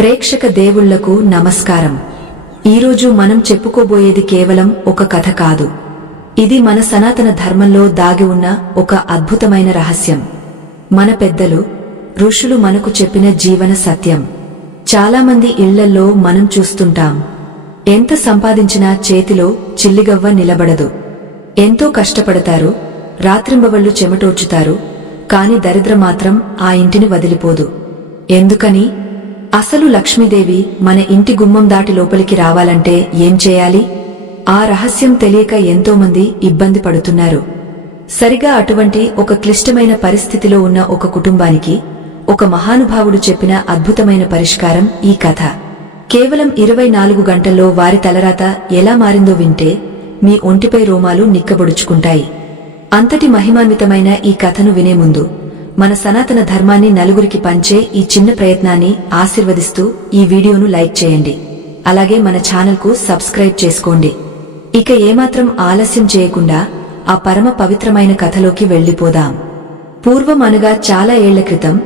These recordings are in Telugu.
ప్రేక్షక దేవుళ్లకు నమస్కారం. ఈరోజు మనం చెప్పుకోబోయేది కేవలం ఒక కథ కాదు. ఇది మన సనాతన ధర్మంలో దాగి ఉన్న ఒక అద్భుతమైన రహస్యం. మన పెద్దలు, ఋషులు మనకు చెప్పిన జీవన సత్యం. చాలామంది ఇళ్లల్లో మనం చూస్తుంటాం, ఎంత సంపాదించినా చేతిలో చిల్లిగవ్వ నిలబడదు. ఎంతో కష్టపడతారు, రాత్రింబవళ్లు చెమటోడ్చుతారు, కాని దరిద్రం మాత్రం ఆ ఇంటిని వదిలిపోదు. ఎందుకని? అసలు లక్ష్మీదేవి మన ఇంటి గుమ్మం దాటి లోపలికి రావాలంటే ఏం చేయాలి? ఆ రహస్యం తెలియక ఎంతోమంది ఇబ్బంది పడుతున్నారు. సరిగా అటువంటి ఒక క్లిష్టమైన పరిస్థితిలో ఉన్న ఒక కుటుంబానికి ఒక మహానుభావుడు చెప్పిన అద్భుతమైన పరిష్కారం ఈ కథ. కేవలం 24 గంటల్లో వారి తలరాత ఎలా మారిందో వింటే మీ ఒంటిపై రోమాలు నిక్కబొడుచుకుంటాయి. అంతటి మహిమాన్వితమైన ఈ కథను వినే ముందు మన సనాతన ధర్మాన్ని నలుగురికి పంచే ఈ చిన్న ప్రయత్నాన్ని ఆశీర్వదిస్తూ ఈ వీడియోను లైక్ చేయండి. అలాగే మన ఛానల్కు సబ్స్క్రైబ్ చేసుకోండి. ఇక ఏమాత్రం ఆలస్యం చేయకుండా ఆ పరమ పవిత్రమైన కథలోకి వెళ్లిపోదాం. పూర్వం అనగా చాలా ఏళ్ల క్రితం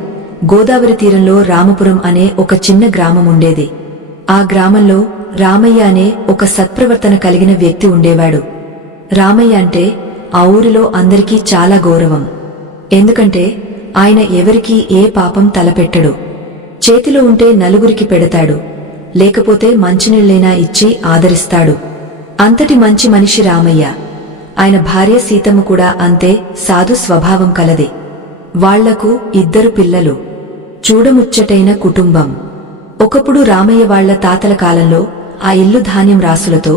గోదావరి తీరంలో రామపురం అనే ఒక చిన్న గ్రామం ఉండేది. ఆ గ్రామంలో రామయ్య అనే ఒక సత్ప్రవర్తన కలిగిన వ్యక్తి ఉండేవాడు. రామయ్య అంటే ఆ ఊరిలో అందరికీ చాలా గౌరవం. ఎందుకంటే ఆయన ఎవరికీ ఏ పాపం తలపెట్టడు. చేతిలో ఉంటే నలుగురికి పెడతాడు, లేకపోతే మంచినీళ్లైనా ఇచ్చి ఆదరిస్తాడు. అంతటి మంచి మనిషి రామయ్య. ఆయన భార్య సీతమ్మ కూడా అంతే సాధు స్వభావం కలది. వాళ్లకు 2 పిల్లలు. చూడముచ్చటైన కుటుంబం. ఒకప్పుడు రామయ్య వాళ్ల తాతల కాలంలో ఆ ఇల్లు ధాన్యం రాసులతో,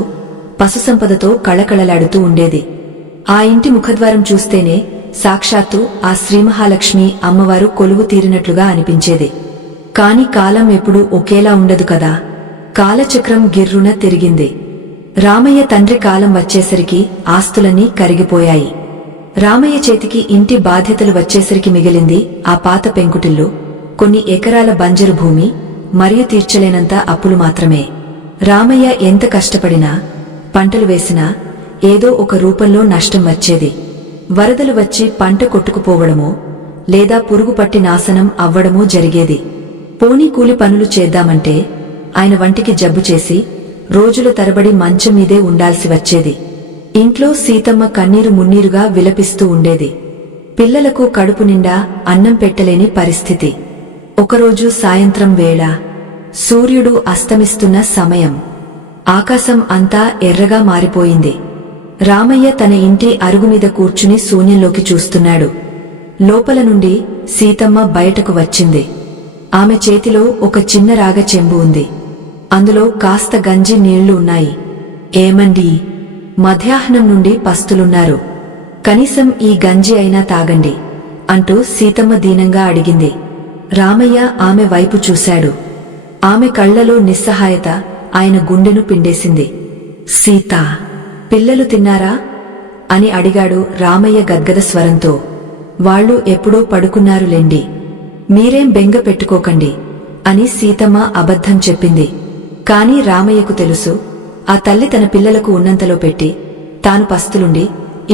పశుసంపదతో కళకళలాడుతూ ఉండేది. ఆ ఇంటి ముఖద్వారం చూస్తేనే సాక్షాత్తు ఆ శ్రీమహాలక్ష్మి అమ్మవారు కొలువు తీరినట్లుగా అనిపించేది. కాని కాలం ఎప్పుడూ ఒకేలా ఉండదు కదా. కాలచక్రం గిర్రున తిరిగింది. రామయ్య తండ్రి కాలం వచ్చేసరికి ఆస్తులన్నీ కరిగిపోయాయి. రామయ్య చేతికి ఇంటి బాధ్యతలు వచ్చేసరికి మిగిలింది ఆ పాత పెంకుటిల్లు, కొన్ని ఎకరాల బంజరు భూమి, మరియు తీర్చలేనంత అప్పులు మాత్రమే. రామయ్య ఎంత కష్టపడినా, పంటలు వేసినా ఏదో ఒక రూపంలో నష్టం వచ్చేది. వరదలు వచ్చి పంట కొట్టుకుపోవడమో, లేదా పురుగు పట్టి నాశనం అవ్వడమో జరిగేది. పోనీ కూలి పనులు చేద్దామంటే ఆయన వంటికి జబ్బు చేసి రోజుల తరబడి మంచం మీదే ఉండాల్సి వచ్చేది. ఇంట్లో సీతమ్మ కన్నీరు మున్నీరుగా విలపిస్తూ ఉండేది. పిల్లలకు కడుపు నిండా అన్నం పెట్టలేని పరిస్థితి. ఒకరోజు సాయంత్రం వేళ, సూర్యుడు అస్తమిస్తున్న సమయం. ఆకాశం అంతా ఎర్రగా మారిపోయింది. రామయ్య తన ఇంటి అరుగుమీద కూర్చుని శూన్యంలోకి చూస్తున్నాడు. లోపల నుండి సీతమ్మ బయటకు వచ్చింది. ఆమె చేతిలో ఒక చిన్న రాగ చెంబు ఉంది. అందులో కాస్త గంజి నీళ్లు ఉన్నాయి. ఏమండీ, మధ్యాహ్నం నుండి పస్తులున్నారు, కనీసం ఈ గంజి అయినా తాగండి అంటూ సీతమ్మ దీనంగా అడిగింది. రామయ్య ఆమె వైపు చూశాడు. ఆమె కళ్లలో నిస్సహాయత ఆయన గుండెను పిండేసింది. సీతా, పిల్లలు తిన్నారా అని అడిగాడు రామయ్య గద్గద స్వరంతో. వాళ్ళు ఎప్పుడో పడుకున్నారులేండి, మీరేం బెంగ పెట్టుకోకండి అని సీతమ్మ అబద్ధం చెప్పింది. కాని రామయ్యకు తెలుసు, ఆ తల్లి తన పిల్లలకు ఉన్నంతలో పెట్టి తాను పస్తులుండి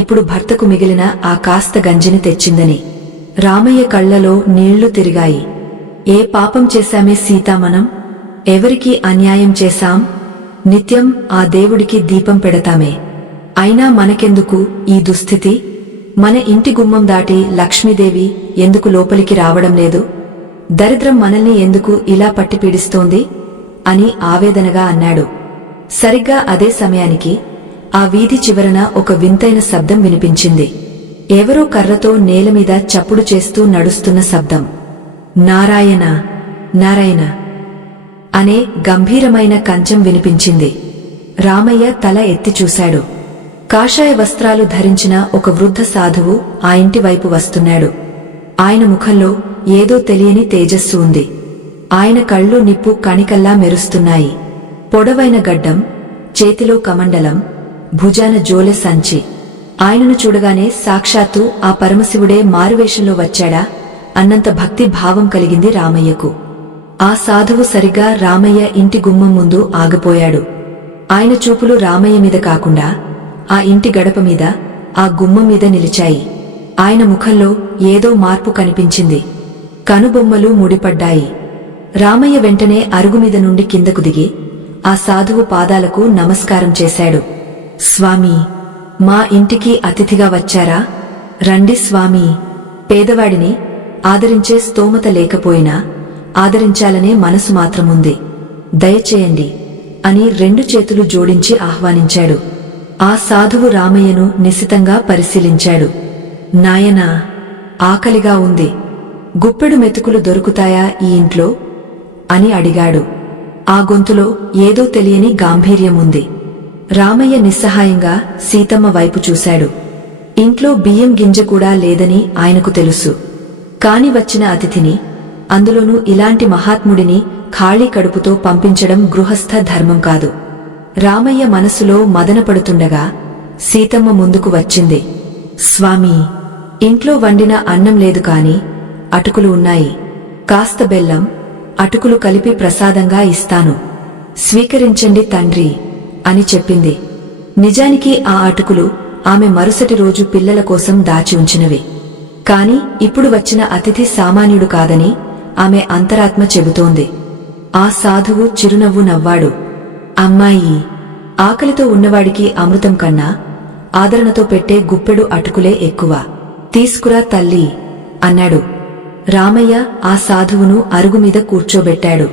ఇప్పుడు భర్తకు మిగిలిన ఆ కాస్త గంజిని తెచ్చిందని. రామయ్య కళ్లలో నీళ్లు తిరిగాయి. ఏ పాపం చేశామే సీతా మనం? ఎవరికి అన్యాయం చేశాం? నిత్యం ఆ దేవుడికి దీపం పెడతామే, అయినా మనకెందుకు ఈ దుస్థితి? మన ఇంటి గుమ్మం దాటి లక్ష్మీదేవి ఎందుకు లోపలికి రావడం లేదు? దరిద్రం మనల్ని ఎందుకు ఇలా పట్టి పీడిస్తోంది అని ఆవేదనగా అన్నాడు. సరిగ్గా అదే సమయానికి ఆ వీధి చివరన ఒక వింతైన శబ్దం వినిపించింది. ఎవరో కర్రతో నేలమీద చప్పుడు చేస్తూ నడుస్తున్న శబ్దం. నారాయణ, నారాయణ అనే గంభీరమైన కంచం వినిపించింది. రామయ్య తల ఎత్తి చూశాడు. కాషాయ వస్త్రాలు ధరించిన ఒక వృద్ధ సాధువు ఆ ఇంటి వైపు వస్తున్నాడు. ఆయన ముఖంలో ఏదో తెలియని తేజస్సు ఉంది. ఆయన కళ్ళు నిప్పు కణికల్లా మెరుస్తున్నాయి. పొడవైన గడ్డం, చేతిలో కమండలం, భుజాన జోలె సంచి. ఆయనను చూడగానే సాక్షాత్తు ఆ పరమశివుడే మారువేషంలో వచ్చాడా అన్నంత భక్తి భావం కలిగింది రామయ్యకు. ఆ సాధువు సరిగా రామయ్య ఇంటి గుమ్మం ముందు ఆగిపోయాడు. ఆయన చూపులు రామయ్య మీద కాకుండా ఆ ఇంటి గడప మీద, ఆ గుమ్మం మీద నిలిచాయి. ఆయన ముఖంలో ఏదో మార్పు కనిపించింది. కనుబొమ్మలు ముడిపడ్డాయి. రామయ్య వెంటనే అరుగుమీద నుండి కిందకు దిగి ఆ సాధువు పాదాలకు నమస్కారం చేశాడు. స్వామీ, మా ఇంటికి అతిథిగా వచ్చారా? రండి స్వామీ. పేదవాడిని ఆదరించే స్తోమత లేకపోయినా ఆదరించాలనే మనసు మాత్రముంది. దయచేయండి అని 2 చేతులు జోడించి ఆహ్వానించాడు. ఆ సాధువు రామయ్యను నిశితంగా పరిశీలించాడు. నాయనా, ఆకలిగా ఉంది. గుప్పెడు మెతుకులు దొరుకుతాయా ఈ ఇంట్లో అని అడిగాడు. ఆ గొంతులో ఏదో తెలియని గాంభీర్యముంది. రామయ్య నిస్సహాయంగా సీతమ్మ వైపు చూశాడు. ఇంట్లో బియ్యం గింజ కూడా లేదని ఆయనకు తెలుసు. కాని వచ్చిన అతిథిని, అందులోనూ ఇలాంటి మహాత్ముడిని ఖాళీ కడుపుతో పంపించడం గృహస్థ ధర్మం కాదు. రామయ్య మనసులో మదనపడుతుండగా సీతమ్మ ముందుకు వచ్చింది. స్వామీ, ఇంట్లో వండిన అన్నం లేదు కాని అటుకులు ఉన్నాయి. కాస్త బెల్లం, అటుకులు కలిపి ప్రసాదంగా ఇస్తాను. స్వీకరించండి తండ్రి అని చెప్పింది. నిజానికి ఆ అటుకులు ఆమె మరుసటి రోజు పిల్లల కోసం దాచి ఉంచినవి. కాని ఇప్పుడు వచ్చిన అతిథి సామాన్యుడు కాదని ఆమె అంతరాత్మ చెబుతోంది. ఆ సాధువు చిరునవ్వు నవ్వాడు. అమ్మాయి, ఆకలితో ఉన్నవాడికి అమృతం కన్నా ఆదరణతో పెట్టే గుప్పెడు అటుకులే ఎక్కువ. తీసుకురా తల్లి అన్నాడు. రామయ్య ఆ సాధువును అరుగుమీద కూర్చోబెట్టాడు.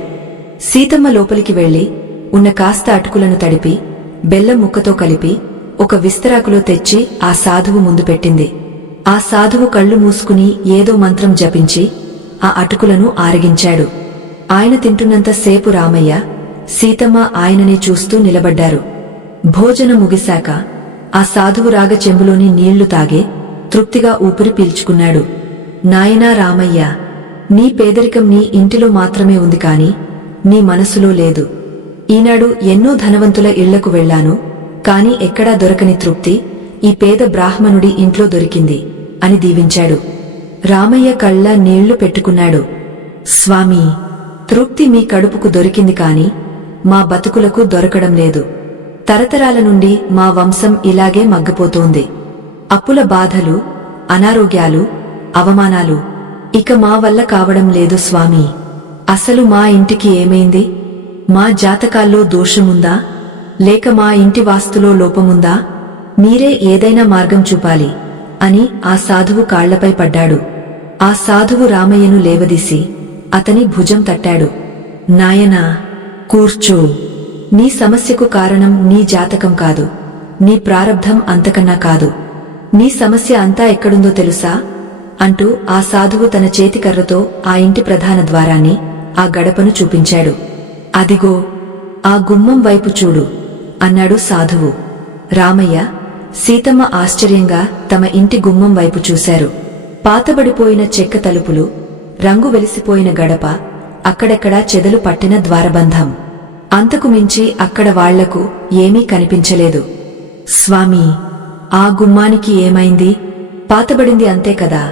సీతమ్మ లోపలికి వెళ్లి ఉన్న కాస్త అటుకులను తడిపి బెల్లం ముక్కతో కలిపి ఒక విస్తరాకులో తెచ్చి ఆ సాధువు ముందు పెట్టింది. ఆ సాధువు కళ్ళు మూసుకుని ఏదో మంత్రం జపించి ఆ అటుకులను ఆరగించాడు. ఆయన తింటున్నంతసేపు రామయ్య, సీతమ్మ ఆయననే చూస్తూ నిలబడ్డారు. భోజనం ముగిశాక ఆ సాధువు రాగ చెంబులోని నీళ్లు తాగే తృప్తిగా ఊపిరి పీల్చుకున్నాడు. నాయనా రామయ్య, నీ పేదరికం నీ ఇంటిలో మాత్రమే ఉంది కాని నీ మనసులో లేదు. ఈనాడు ఎన్నో ధనవంతుల ఇళ్లకు వెళ్లాను, కాని ఎక్కడా దొరకని తృప్తి ఈ పేద బ్రాహ్మణుడి ఇంట్లో దొరికింది అని దీవించాడు. రామయ్య కళ్ళ నీళ్లు పెట్టుకున్నాడు. స్వామీ, తృప్తి మీ కడుపుకు దొరికింది కాని మా బతుకులకు దొరకడం లేదు. తరతరాల నుండి మా వంశం ఇలాగే మగ్గిపోతోంది. అప్పుల బాధలు, అనారోగ్యాలు, అవమానాలు ఇక మా వల్ల కావడం లేదు స్వామీ. అసలు మా ఇంటికి ఏమైంది? మా జాతకాల్లో దోషముందా, లేక మా ఇంటి వాస్తులో లోపముందా? మీరే ఏదైనా మార్గం చూపాలి అని ఆ సాధువు కాళ్లపై పడ్డాడు. ఆ సాధువు రామయ్యను లేవదీసి అతని భుజం తట్టాడు. నాయనా, కూర్చో. నీ సమస్యకు కారణం నీ జాతకం కాదు, నీ ప్రారబ్ధం అంతకన్నా కాదు. నీ సమస్య అంతా ఎక్కడుందో తెలుసా అంటూ ఆ సాధువు తన చేతికర్రతో ఆ ఇంటి ప్రధాన ద్వారాన్ని, ఆ గడపను చూపించాడు. అదిగో ఆ గుమ్మం వైపు చూడు అన్నాడు సాధువు. రామయ్య, సీతమ్మ ఆశ్చర్యంగా తమ ఇంటి గుమ్మం వైపు చూశారు. పాతబడిపోయిన చెక్క తలుపులు, రంగు వెలిసిపోయిన గడప, అక్కడెక్కడా చెదలు పట్టిన ద్వారబంధం. అంతకు మించి అక్కడ వాళ్లకు ఏమీ కనిపించలేదు. స్వామీ, ఆ గుమ్మానికి ఏమైంది? పాతబడింది అంతే కదా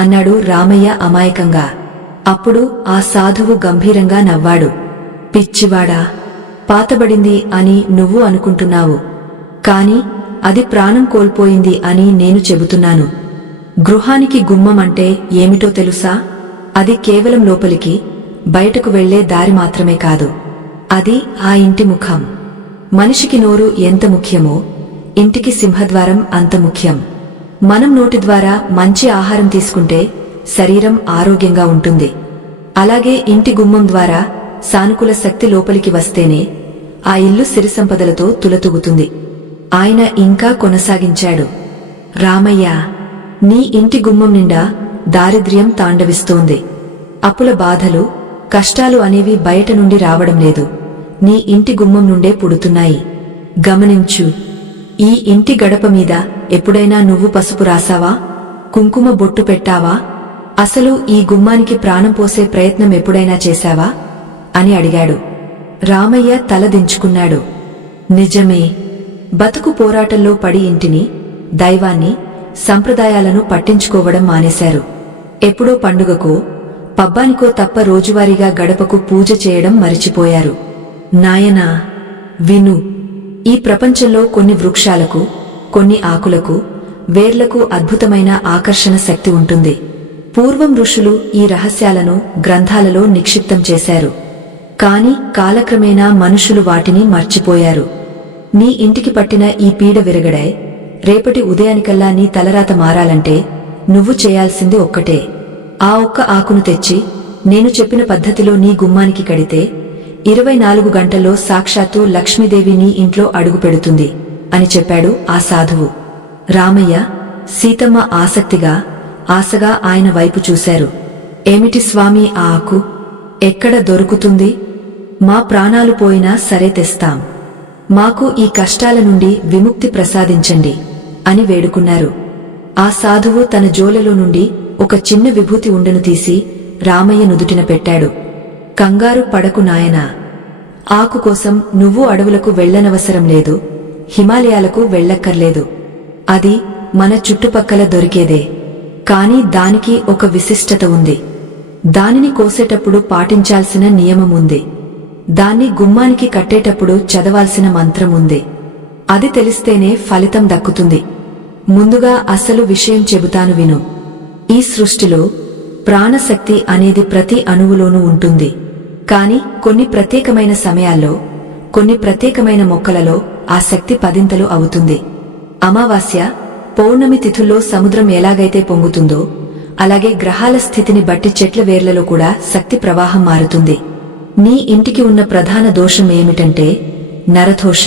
అన్నాడు రామయ్య అమాయకంగా. అప్పుడు ఆ సాధువు గంభీరంగా నవ్వాడు. పిచ్చివాడా, పాతబడింది అని నువ్వు అనుకుంటున్నావు, కాని అది ప్రాణం కోల్పోయింది అని నేను చెబుతున్నాను. గృహానికి గుమ్మం అంటే ఏమిటో తెలుసా? అది కేవలం లోపలికి, బయటకు వెళ్లే దారి మాత్రమే కాదు. అది ఆ ఇంటి ముఖం. మనిషికి నోరు ఎంత ముఖ్యమో ఇంటికి సింహద్వారం అంత ముఖ్యం. మనం నోటి ద్వారా మంచి ఆహారం తీసుకుంటే శరీరం ఆరోగ్యంగా ఉంటుంది. అలాగే ఇంటి గుమ్మం ద్వారా సానుకూల శక్తి లోపలికి వస్తేనే ఆ ఇల్లు సిరిసంపదలతో తులతూగుతుంది. ఆయన ఇంకా కొనసాగించాడు. రామయ్య, నీ ఇంటి గుమ్మం నిండా దారిద్ర్యం తాండవిస్తోంది. అప్పుల బాధలు, కష్టాలు అనేవి బయట నుండి రావడం లేదు, నీ ఇంటి గుమ్మం నుండే పుడుతున్నాయి. గమనించు. ఈ ఇంటి గడప మీద ఎప్పుడైనా నువ్వు పసుపు రాసావా? కుంకుమ బొట్టు పెట్టావా? అసలు ఈ గుమ్మానికి ప్రాణం పోసే ప్రయత్నం ఎప్పుడైనా చేశావా అని అడిగాడు. రామయ్య తల దించుకున్నాడు. నిజమే. బతుకు పోరాటంలో పడి ఇంటిని, దైవాన్ని, సంప్రదాయాలను పట్టించుకోవడం మానేశారు. ఎప్పుడో పండుగకో, పబ్బానికో తప్ప రోజువారీగా గడపకు పూజ చేయడం మరిచిపోయారు. నాయనా, విను. ఈ ప్రపంచంలో కొన్ని వృక్షాలకు, కొన్ని ఆకులకు, వేర్లకు అద్భుతమైన ఆకర్షణ శక్తి ఉంటుంది. పూర్వం ఋషులు ఈ రహస్యాలను గ్రంథాలలో నిక్షిప్తం చేశారు. కాని కాలక్రమేణా మనుషులు వాటిని మర్చిపోయారు. నీ ఇంటికి పట్టిన ఈ పీడ విరగడాయ్. రేపటి ఉదయానికల్లా నీ తలరాత మారాలంటే నువ్వు చేయాల్సింది ఒక్కటే. ఆ ఒక్క ఆకును తెచ్చి నేను చెప్పిన పద్ధతిలో నీ గుమ్మానికి కడితే 24 గంటల్లో సాక్షాత్తు లక్ష్మీదేవి నీ ఇంట్లో అడుగు పెడుతుంది అని చెప్పాడు ఆ సాధువు. రామయ్య, సీతమ్మ ఆశగా ఆయన వైపు చూశారు. ఏమిటి స్వామీ ఆ ఆకు? ఎక్కడ దొరుకుతుంది? మా ప్రాణాలు పోయినా సరే తెస్తాం. మాకు ఈ కష్టాల నుండి విముక్తి ప్రసాదించండి అని వేడుకున్నారు. ఆ సాధువు తన జోలలో నుండి ఒక చిన్న విభూతి ఉండను తీసి రామయ్య నుదుటిన పెట్టాడు. కంగారు పడకు నాయనా. ఆకు కోసం నువ్వు అడవులకు వెళ్లనవసరం లేదు, హిమాలయాలకు వెళ్లక్కర్లేదు. అది మన చుట్టుపక్కల దొరికేదే. కాని దానికి ఒక విశిష్టత ఉంది. దానిని కోసేటప్పుడు పాటించాల్సిన నియమముంది. దాన్ని గుమ్మానికి కట్టేటప్పుడు చదవాల్సిన మంత్రముంది. అది తెలిస్తేనే ఫలితం దక్కుతుంది. ముందుగా అసలు విషయం చెబుతాను విను. ఈ సృష్టిలో ప్రాణశక్తి అనేది ప్రతి అణువులోనూ ఉంటుంది. కాని కొన్ని ప్రత్యేకమైన సమయాల్లో, కొన్ని ప్రత్యేకమైన మొక్కలలో ఆ శక్తి పదింతలు అవుతుంది. అమావాస్య, పౌర్ణమి తిథుల్లో సముద్రం ఎలాగైతే పొంగుతుందో అలాగే గ్రహాల స్థితిని బట్టి చెట్ల వేర్లలో కూడా శక్తి ప్రవాహం మారుతుంది. నీ ఇంటికి ఉన్న ప్రధాన దోషం ఏమిటంటే నరదోష.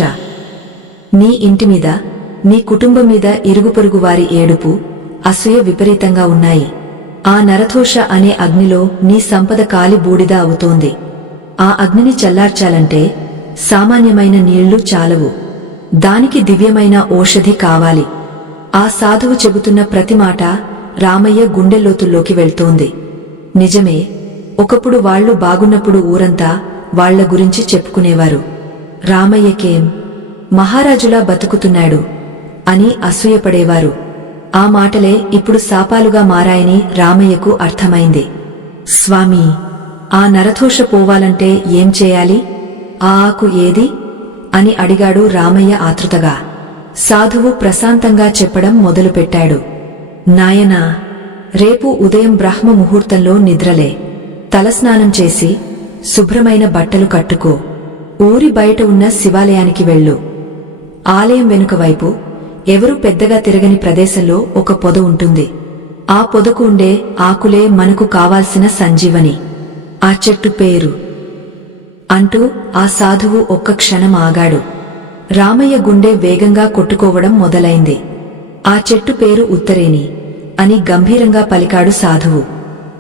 నీ ఇంటిమీద, నీ కుటుంబం మీద ఇరుగుపొరుగు వారి ఏడుపు, అసూయ విపరీతంగా ఉన్నాయి. ఆ నరదోష అనే అగ్నిలో నీ సంపద కాలి బూడిద అవుతోంది. ఆ అగ్నిని చల్లార్చాలంటే సామాన్యమైన నీళ్లు చాలవు. దానికి దివ్యమైన ఓషధి కావాలి. ఆ సాధువు చెబుతున్న ప్రతి మాట రామయ్య గుండెల్లోతుల్లోకి వెళ్తోంది. నిజమే, ఒకప్పుడు వాళ్లు బాగున్నప్పుడు ఊరంతా వాళ్ల గురించి చెప్పుకునేవారు. రామయ్యకేం మహారాజులా బతుకుతున్నాడు అని అసూయపడేవారు. ఆ మాటలే ఇప్పుడు శాపాలుగా మారాయని రామయ్యకు అర్థమైంది. స్వామీ, ఆ నరదోష పోవాలంటే ఏం చేయాలి? ఆ ఆకు ఏది అని అడిగాడు రామయ్య ఆతృతగా. సాధువు ప్రశాంతంగా చెప్పడం మొదలుపెట్టాడు. నాయనా, రేపు ఉదయం బ్రహ్మ ముహూర్తంలో నిద్రలే. తలస్నానం చేసి శుభ్రమైన బట్టలు కట్టుకో. ఊరి బయట ఉన్న శివాలయానికి వెళ్ళు. ఆలయం వెనుక వైపు ఎవరూ పెద్దగా తిరగని ప్రదేశంలో ఒక పొద ఉంటుంది. ఆ పొదకు ఉండే ఆకులే మనకు కావాల్సిన సంజీవని. ఆ చెట్టు పేరు అంటూ ఆ సాధువు ఒక్క క్షణం ఆగాడు. రామయ్య గుండె వేగంగా కొట్టుకోవడం మొదలైంది. ఆ చెట్టు పేరు ఉత్తరేణి అని గంభీరంగా పలికాడు సాధువు.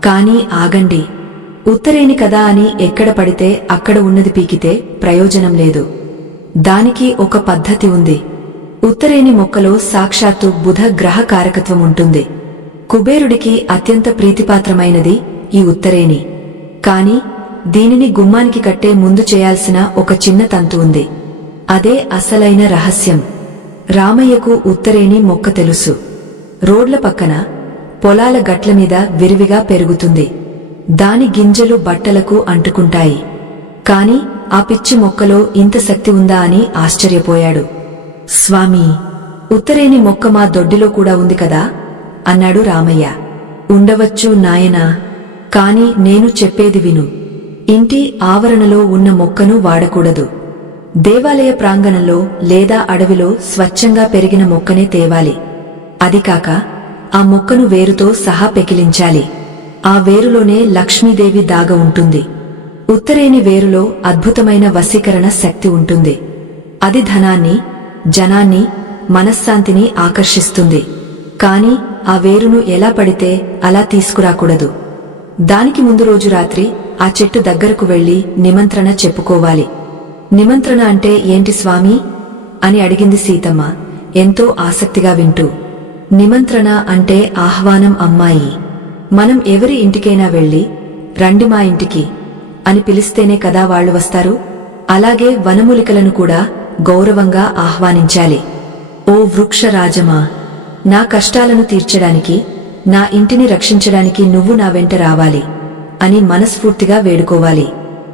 కాని ఆగండి, ఉత్తరేణి కదా అని ఎక్కడ పడితే అక్కడ ఉన్నది పీకితే ప్రయోజనం లేదు. దానికి ఒక పద్ధతి ఉంది. ఉత్తరేణి మొక్కలో సాక్షాత్తు బుధ గ్రహ కారకత్వం ఉంటుంది. కుబేరుడికి అత్యంత ప్రీతిపాత్రమైనది ఈ ఉత్తరేణి. కాని దీనిని గుమ్మానికి కట్టే ముందు చేయాల్సిన ఒక చిన్న తంతు ఉంది. అదే అసలైన రహస్యం. రామయ్యకు ఉత్తరేణి మొక్క తెలుసు. రోడ్ల పక్కన, పొలాల గట్లమీద విరివిగా పెరుగుతుంది. దాని గింజలు బట్టలకు అంటుకుంటాయి. కాని ఆ పిచ్చి మొక్కలో ఇంత శక్తి ఉందా అని ఆశ్చర్యపోయాడు. స్వామీ, ఉత్తరేణి మొక్క మా దొడ్డిలో కూడా ఉంది కదా అన్నాడు రామయ్య. ఉండవచ్చు నాయనా, కాని నేను చెప్పేది విను. ఇంటి ఆవరణలో ఉన్న మొక్కను వాడకూడదు. దేవాలయ ప్రాంగణంలో లేదా అడవిలో స్వచ్ఛంగా పెరిగిన మొక్కనే తేవాలి. అదికాక ఆ మొక్కను వేరుతో సహా పెకిలించాలి. ఆ వేరులోనే లక్ష్మీదేవి దాగ ఉంటుంది. ఉత్తరేణి వేరులో అద్భుతమైన వశీకరణ శక్తి ఉంటుంది. అది ధనాన్ని, జనాన్ని, మనశ్శాంతిని ఆకర్షిస్తుంది. కాని ఆ వేరును ఎలా పడితే అలా తీసుకురాకూడదు. దానికి ముందు రోజు రాత్రి ఆ చెట్టు దగ్గరకు వెళ్లి నిమంత్రణ చెప్పుకోవాలి. నిమంత్రణ అంటే ఏంటి స్వామీ అని అడిగింది సీతమ్మ ఎంతో ఆసక్తిగా వింటూ. నిమంత్రణ అంటే ఆహ్వానం అమ్మాయి. మనం ఎవరి ఇంటికైనా వెళ్లి రండి మా ఇంటికి అని పిలిస్తేనే కదా వాళ్లు వస్తారు. అలాగే వనమూలికలను కూడా గౌరవంగా ఆహ్వానించాలి. ఓ వృక్షరాజమా, నా కష్టాలను తీర్చడానికి, నా ఇంటిని రక్షించడానికి నువ్వు నా వెంట రావాలి అని మనస్ఫూర్తిగా వేడుకోవాలి.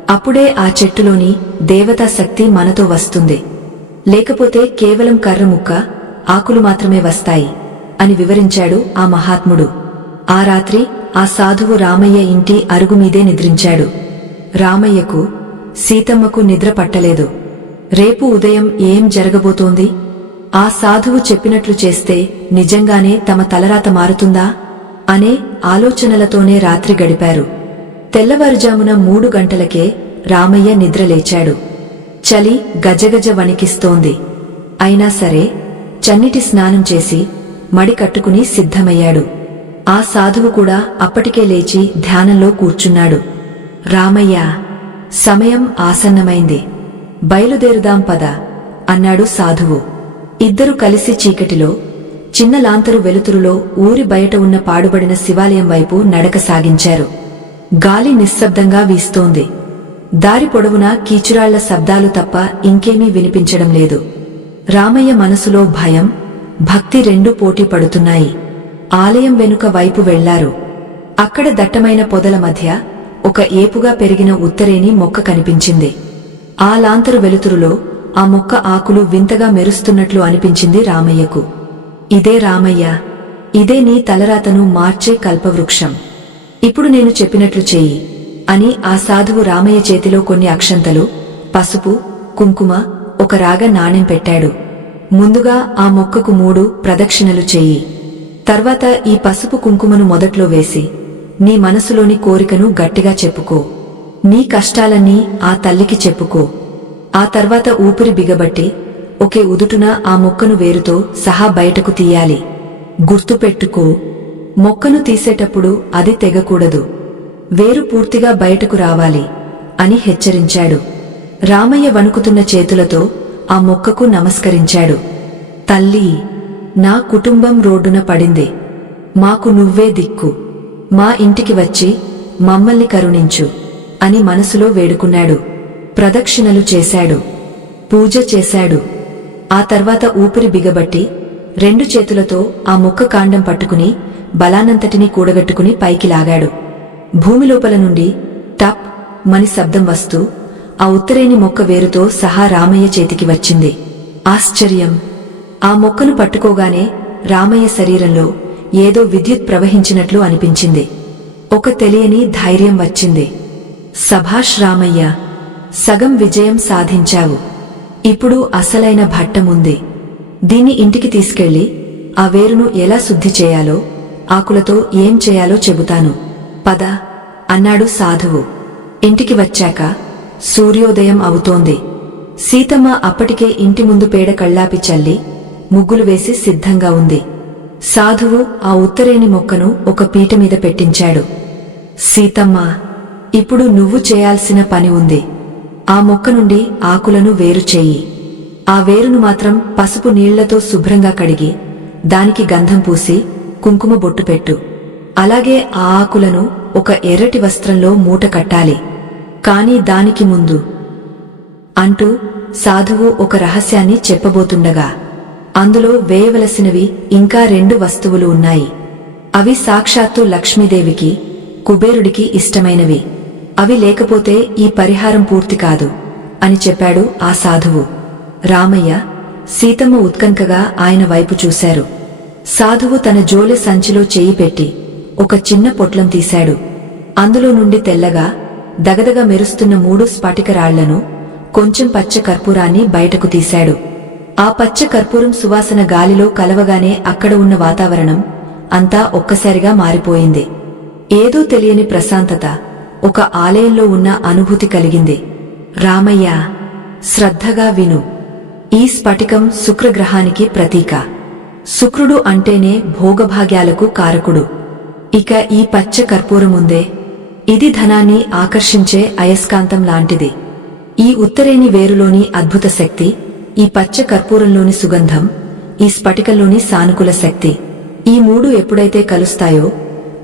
అప్పుడే ఆ చెట్టులోని దేవతా శక్తి మనతో వస్తుంది. లేకపోతే కేవలం కర్ర ముక్క, ఆకులు మాత్రమే వస్తాయి అని వివరించాడు ఆ మహాత్ముడు. ఆ రాత్రి ఆ సాధువు రామయ్య ఇంటి అరుగుమీదే నిద్రించాడు. రామయ్యకు, సీతమ్మకు నిద్ర పట్టలేదు. రేపు ఉదయం ఏం జరగబోతోంది? ఆ సాధువు చెప్పినట్లు చేస్తే నిజంగానే తమ తలరాత మారుతుందా అనే ఆలోచనలతోనే రాత్రి గడిపారు. తెల్లవారుజామున 3 గంటలకే రామయ్య నిద్రలేచాడు. చలి గజగజ వణికిస్తోంది. అయినా సరే చన్నిటి స్నానం చేసి మడి కట్టుకుని సిద్ధమయ్యాడు. ఆ సాధువు కూడా అప్పటికే లేచి ధ్యానంలో కూర్చున్నాడు. రామయ్య, సమయం ఆసన్నమైంది, బయలుదేరుదాం పద అన్నాడు సాధువు. ఇద్దరు కలిసి చీకటిలో, చిన్న లాంతరు వెలుతురులో ఊరి బయట ఉన్న పాడుబడిన శివాలయం వైపు నడక సాగించారు. గాలి నిశ్శబ్దంగా వీస్తోంది. దారి పొడవునా కీచురాళ్ల శబ్దాలు తప్ప ఇంకేమీ వినిపించడం లేదు. రామయ్య మనసులో భయం, భక్తి రెండూ పోటీ పడుతున్నాయి. ఆలయం వెనుక వైపు వెళ్లారు. అక్కడ దట్టమైన పొదల మధ్య ఒక ఏపుగా పెరిగిన ఉత్తరేణి మొక్క కనిపించింది. ఆ లాంతరు వెలుతురులో ఆ మొక్క ఆకులు వింతగా మెరుస్తున్నట్లు అనిపించింది రామయ్యకు. ఇదే రామయ్య, ఇదే నీ తలరాతను మార్చే కల్పవృక్షం. ఇప్పుడు నేను చెప్పినట్లు చెయ్యి అని ఆ సాధువు రామయ్య చేతిలో కొన్ని అక్షంతలు, పసుపు, కుంకుమ, ఒక రాగ నాణెం పెట్టాడు. ముందుగా ఆ మొక్కకు 3 ప్రదక్షిణలు చెయ్యి. తర్వాత ఈ పసుపు కుంకుమను మొదట్లో వేసి నీ మనసులోని కోరికను గట్టిగా చెప్పుకో. నీ కష్టాలన్నీ ఆ తల్లికి చెప్పుకో. ఆ తర్వాత ఊపిరి బిగబట్టి ఒకే ఉదుటున ఆ మొక్కను వేరుతో సహా బయటకు తీయాలి. గుర్తుపెట్టుకో, మొక్కను తీసేటప్పుడు అది తెగకూడదు, వేరు పూర్తిగా బయటకు రావాలి అని హెచ్చరించాడు. రామయ్య వణుకుతున్న చేతులతో ఆ మొక్కకు నమస్కరించాడు. తల్లీ, నా కుటుంబం రోడ్డున పడింది. మాకు నువ్వే దిక్కు. మా ఇంటికి వచ్చి మమ్మల్ని కరుణించు అని మనసులో వేడుకున్నాడు. ప్రదక్షిణలు చేశాడు, పూజ చేశాడు. ఆ తర్వాత ఊపిరి బిగబట్టి 2 చేతులతో ఆ మొక్క కాండం పట్టుకుని బలానంతటినీ కూడగట్టుకుని పైకి లాగాడు. భూమిలోపల నుండి టప్ మని శబ్దం వస్తూ ఆ ఉత్తరేణి మొక్క వేరుతో సహా రామయ్య చేతికి వచ్చింది. ఆశ్చర్యం! ఆ మొక్కను పట్టుకోగానే రామయ్య శరీరంలో ఏదో విద్యుత్ ప్రవహించినట్లు అనిపించింది. ఒక తెలియని ధైర్యం వచ్చింది. సభాష్ రామయ్య, సగం విజయం సాధించావు. ఇప్పుడు అసలైన భట్టముంది. దీన్ని ఇంటికి తీసుకెళ్లి ఆ వేరును ఎలా శుద్ధి చేయాలో, ఆకులతో ఏం చేయాలో చెబుతాను. పద అన్నాడు సాధువు. ఇంటికి వచ్చాక సూర్యోదయం అవుతోంది. సీతమ్మ అప్పటికే ఇంటి ముందు పేడ కళ్ళాపి చల్లి ముగ్గులు వేసి సిద్ధంగా ఉంది. సాధువు ఆ ఉత్తరేణి మొక్కను ఒక పీట మీద పెట్టించాడు. సీతమ్మ, ఇప్పుడు నువ్వు చేయాల్సిన పని ఉంది. ఆ మొక్క నుండి ఆకులను వేరు చెయ్యి. ఆ వేరును మాత్రం పసుపు నీళ్లతో శుభ్రంగా కడిగి దానికి గంధం పూసి కుంకుమ బొట్టు పెట్టు. అలాగే ఆ ఆకులను ఒక ఎర్రటి వస్త్రంలో మూట కట్టాలి. కాని దానికి ముందు అంటూ సాధువు ఒక రహస్యాన్ని చెప్పబోతుండగా అందులో వేయవలసినవి ఇంకా 2 వస్తువులు ఉన్నాయి. అవి సాక్షాత్తు లక్ష్మీదేవికి, కుబేరుడికి ఇష్టమైనవి. అవి లేకపోతే ఈ పరిహారం పూర్తి కాదు అని చెప్పాడు ఆ సాధువు. రామయ్య, సీతమ్మ ఉత్కంఠగా ఆయన వైపు చూశారు. సాధువు తన జోలె సంచిలో చెయ్యి పెట్టి ఒక చిన్న పొట్లం తీశాడు. అందులో నుండి తెల్లగా దగదగ మెరుస్తున్న 3 స్ఫటిక రాళ్లను, కొంచెం పచ్చ కర్పూరాన్ని బయటకు తీశాడు. ఆ పచ్చ కర్పూరం సువాసన గాలిలో కలవగానే అక్కడ ఉన్న వాతావరణం అంతా ఒక్కసారిగా మారిపోయింది. ఏదో తెలియని ప్రశాంతత, ఒక ఆలయంలో ఉన్న అనుభూతి కలిగింది. రామయ్య, శ్రద్ధగా విను. ఈ స్ఫటికం శుక్రగ్రహానికి ప్రతీక. శుక్రుడు అంటేనే భోగభాగ్యాలకు కారకుడు. ఇక ఈ పచ్చ కర్పూరముందే, ఇది ధనాన్ని ఆకర్షించే అయస్కాంతం లాంటిది. ఈ ఉత్తరేణి వేరులోని అద్భుత శక్తి, ఈ పచ్చ కర్పూరంలోని సుగంధం, ఈ స్ఫటికంలోని సానుకూల శక్తి, ఈ 3 ఎప్పుడైతే కలుస్తాయో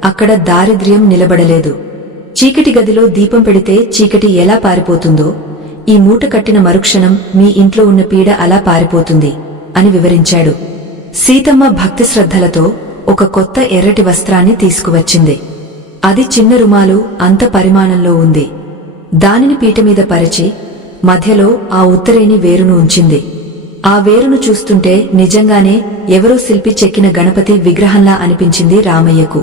అక్కడ దారిద్ర్యం నిలబడలేదు. చీకటి గదిలో దీపం పెడితే చీకటి ఎలా పారిపోతుందో, ఈ మూట కట్టిన మరుక్షణం మీ ఇంట్లో ఉన్న పీడ అలా పారిపోతుంది అని వివరించాడు. సీతమ్మ భక్తి శ్రద్ధలతో ఒక కొత్త ఎర్రటి వస్త్రాన్ని తీసుకువచ్చింది. అది చిన్న రుమాలు అంత పరిమాణంలో ఉంది. దానిని పీటమీద పరిచి మధ్యలో ఆ ఉత్తరేణి వేరును ఉంచింది. ఆ వేరును చూస్తుంటే నిజంగానే ఎవరో శిల్పి చెక్కిన గణపతి విగ్రహంలా అనిపించింది రామయ్యకు.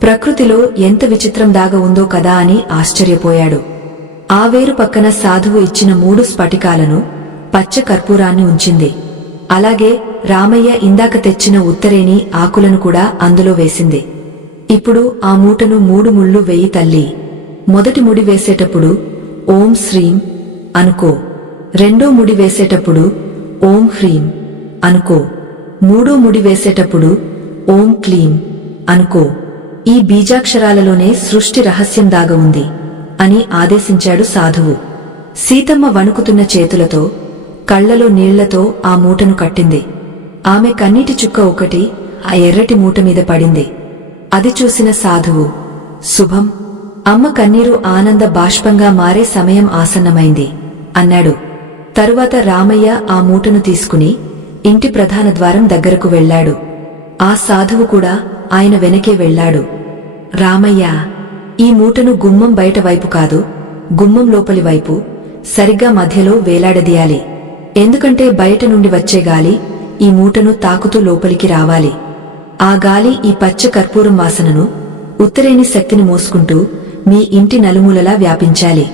ప్రకృతిలో ఎంత విచిత్రం దాగ ఉందో కదా అని ఆశ్చర్యపోయాడు. ఆ వేరు పక్కన సాధువు ఇచ్చిన 3 స్ఫటికాలను, పచ్చ కర్పూరాన్ని ఉంచింది. అలాగే రామయ్య ఇందాక తెచ్చిన ఉత్తరేణి ఆకులను కూడా అందులో వేసింది. ఇప్పుడు ఆ మూటను 3 ముళ్ళు వేయి తల్లి. మొదటి ముడి వేసేటప్పుడు ఓం శ్రీం అనుకో, రెండో ముడి వేసేటప్పుడు ఓం హ్రీం అనుకో, మూడో ముడి వేసేటప్పుడు ఓం క్లీం అనుకో. ఈ బీజాక్షరాలలోనే సృష్టి రహస్యం దాగ ఉంది అని ఆదేశించాడు సాధువు. సీతమ్మ వణుకుతున్న చేతులతో, కళ్లలో నీళ్లతో ఆ మూటను కట్టింది. ఆమె కన్నీటి చుక్క ఒకటి ఆ ఎర్రటి మూట మీద పడింది. అది చూసిన సాధువు, శుభం, అమ్మ కన్నీరు ఆనంద బాష్పంగా మారే సమయం ఆసన్నమైంది అన్నాడు. తరువాత రామయ్య ఆ మూటను తీసుకుని ఇంటి ప్రధాన ద్వారం దగ్గరకు వెళ్లాడు. ఆ సాధువు కూడా ఆయన వెనకే వెళ్లాడు. రామయ్య, ఈ మూటను గుమ్మం బయట వైపు కాదు, గుమ్మం లోపలి వైపు సరిగ్గా మధ్యలో వేలాడదీయాలి. ఎందుకంటే బయట నుండి వచ్చే గాలి ఈ మూటను తాకుతూ లోపలికి రావాలి. ఆ గాలి ఈ పచ్చ కర్పూరం వాసనను, ఉత్తరేణి శక్తిని మోసుకుంటూ మీ ఇంటి నలుమూలలా వ్యాపించాలి.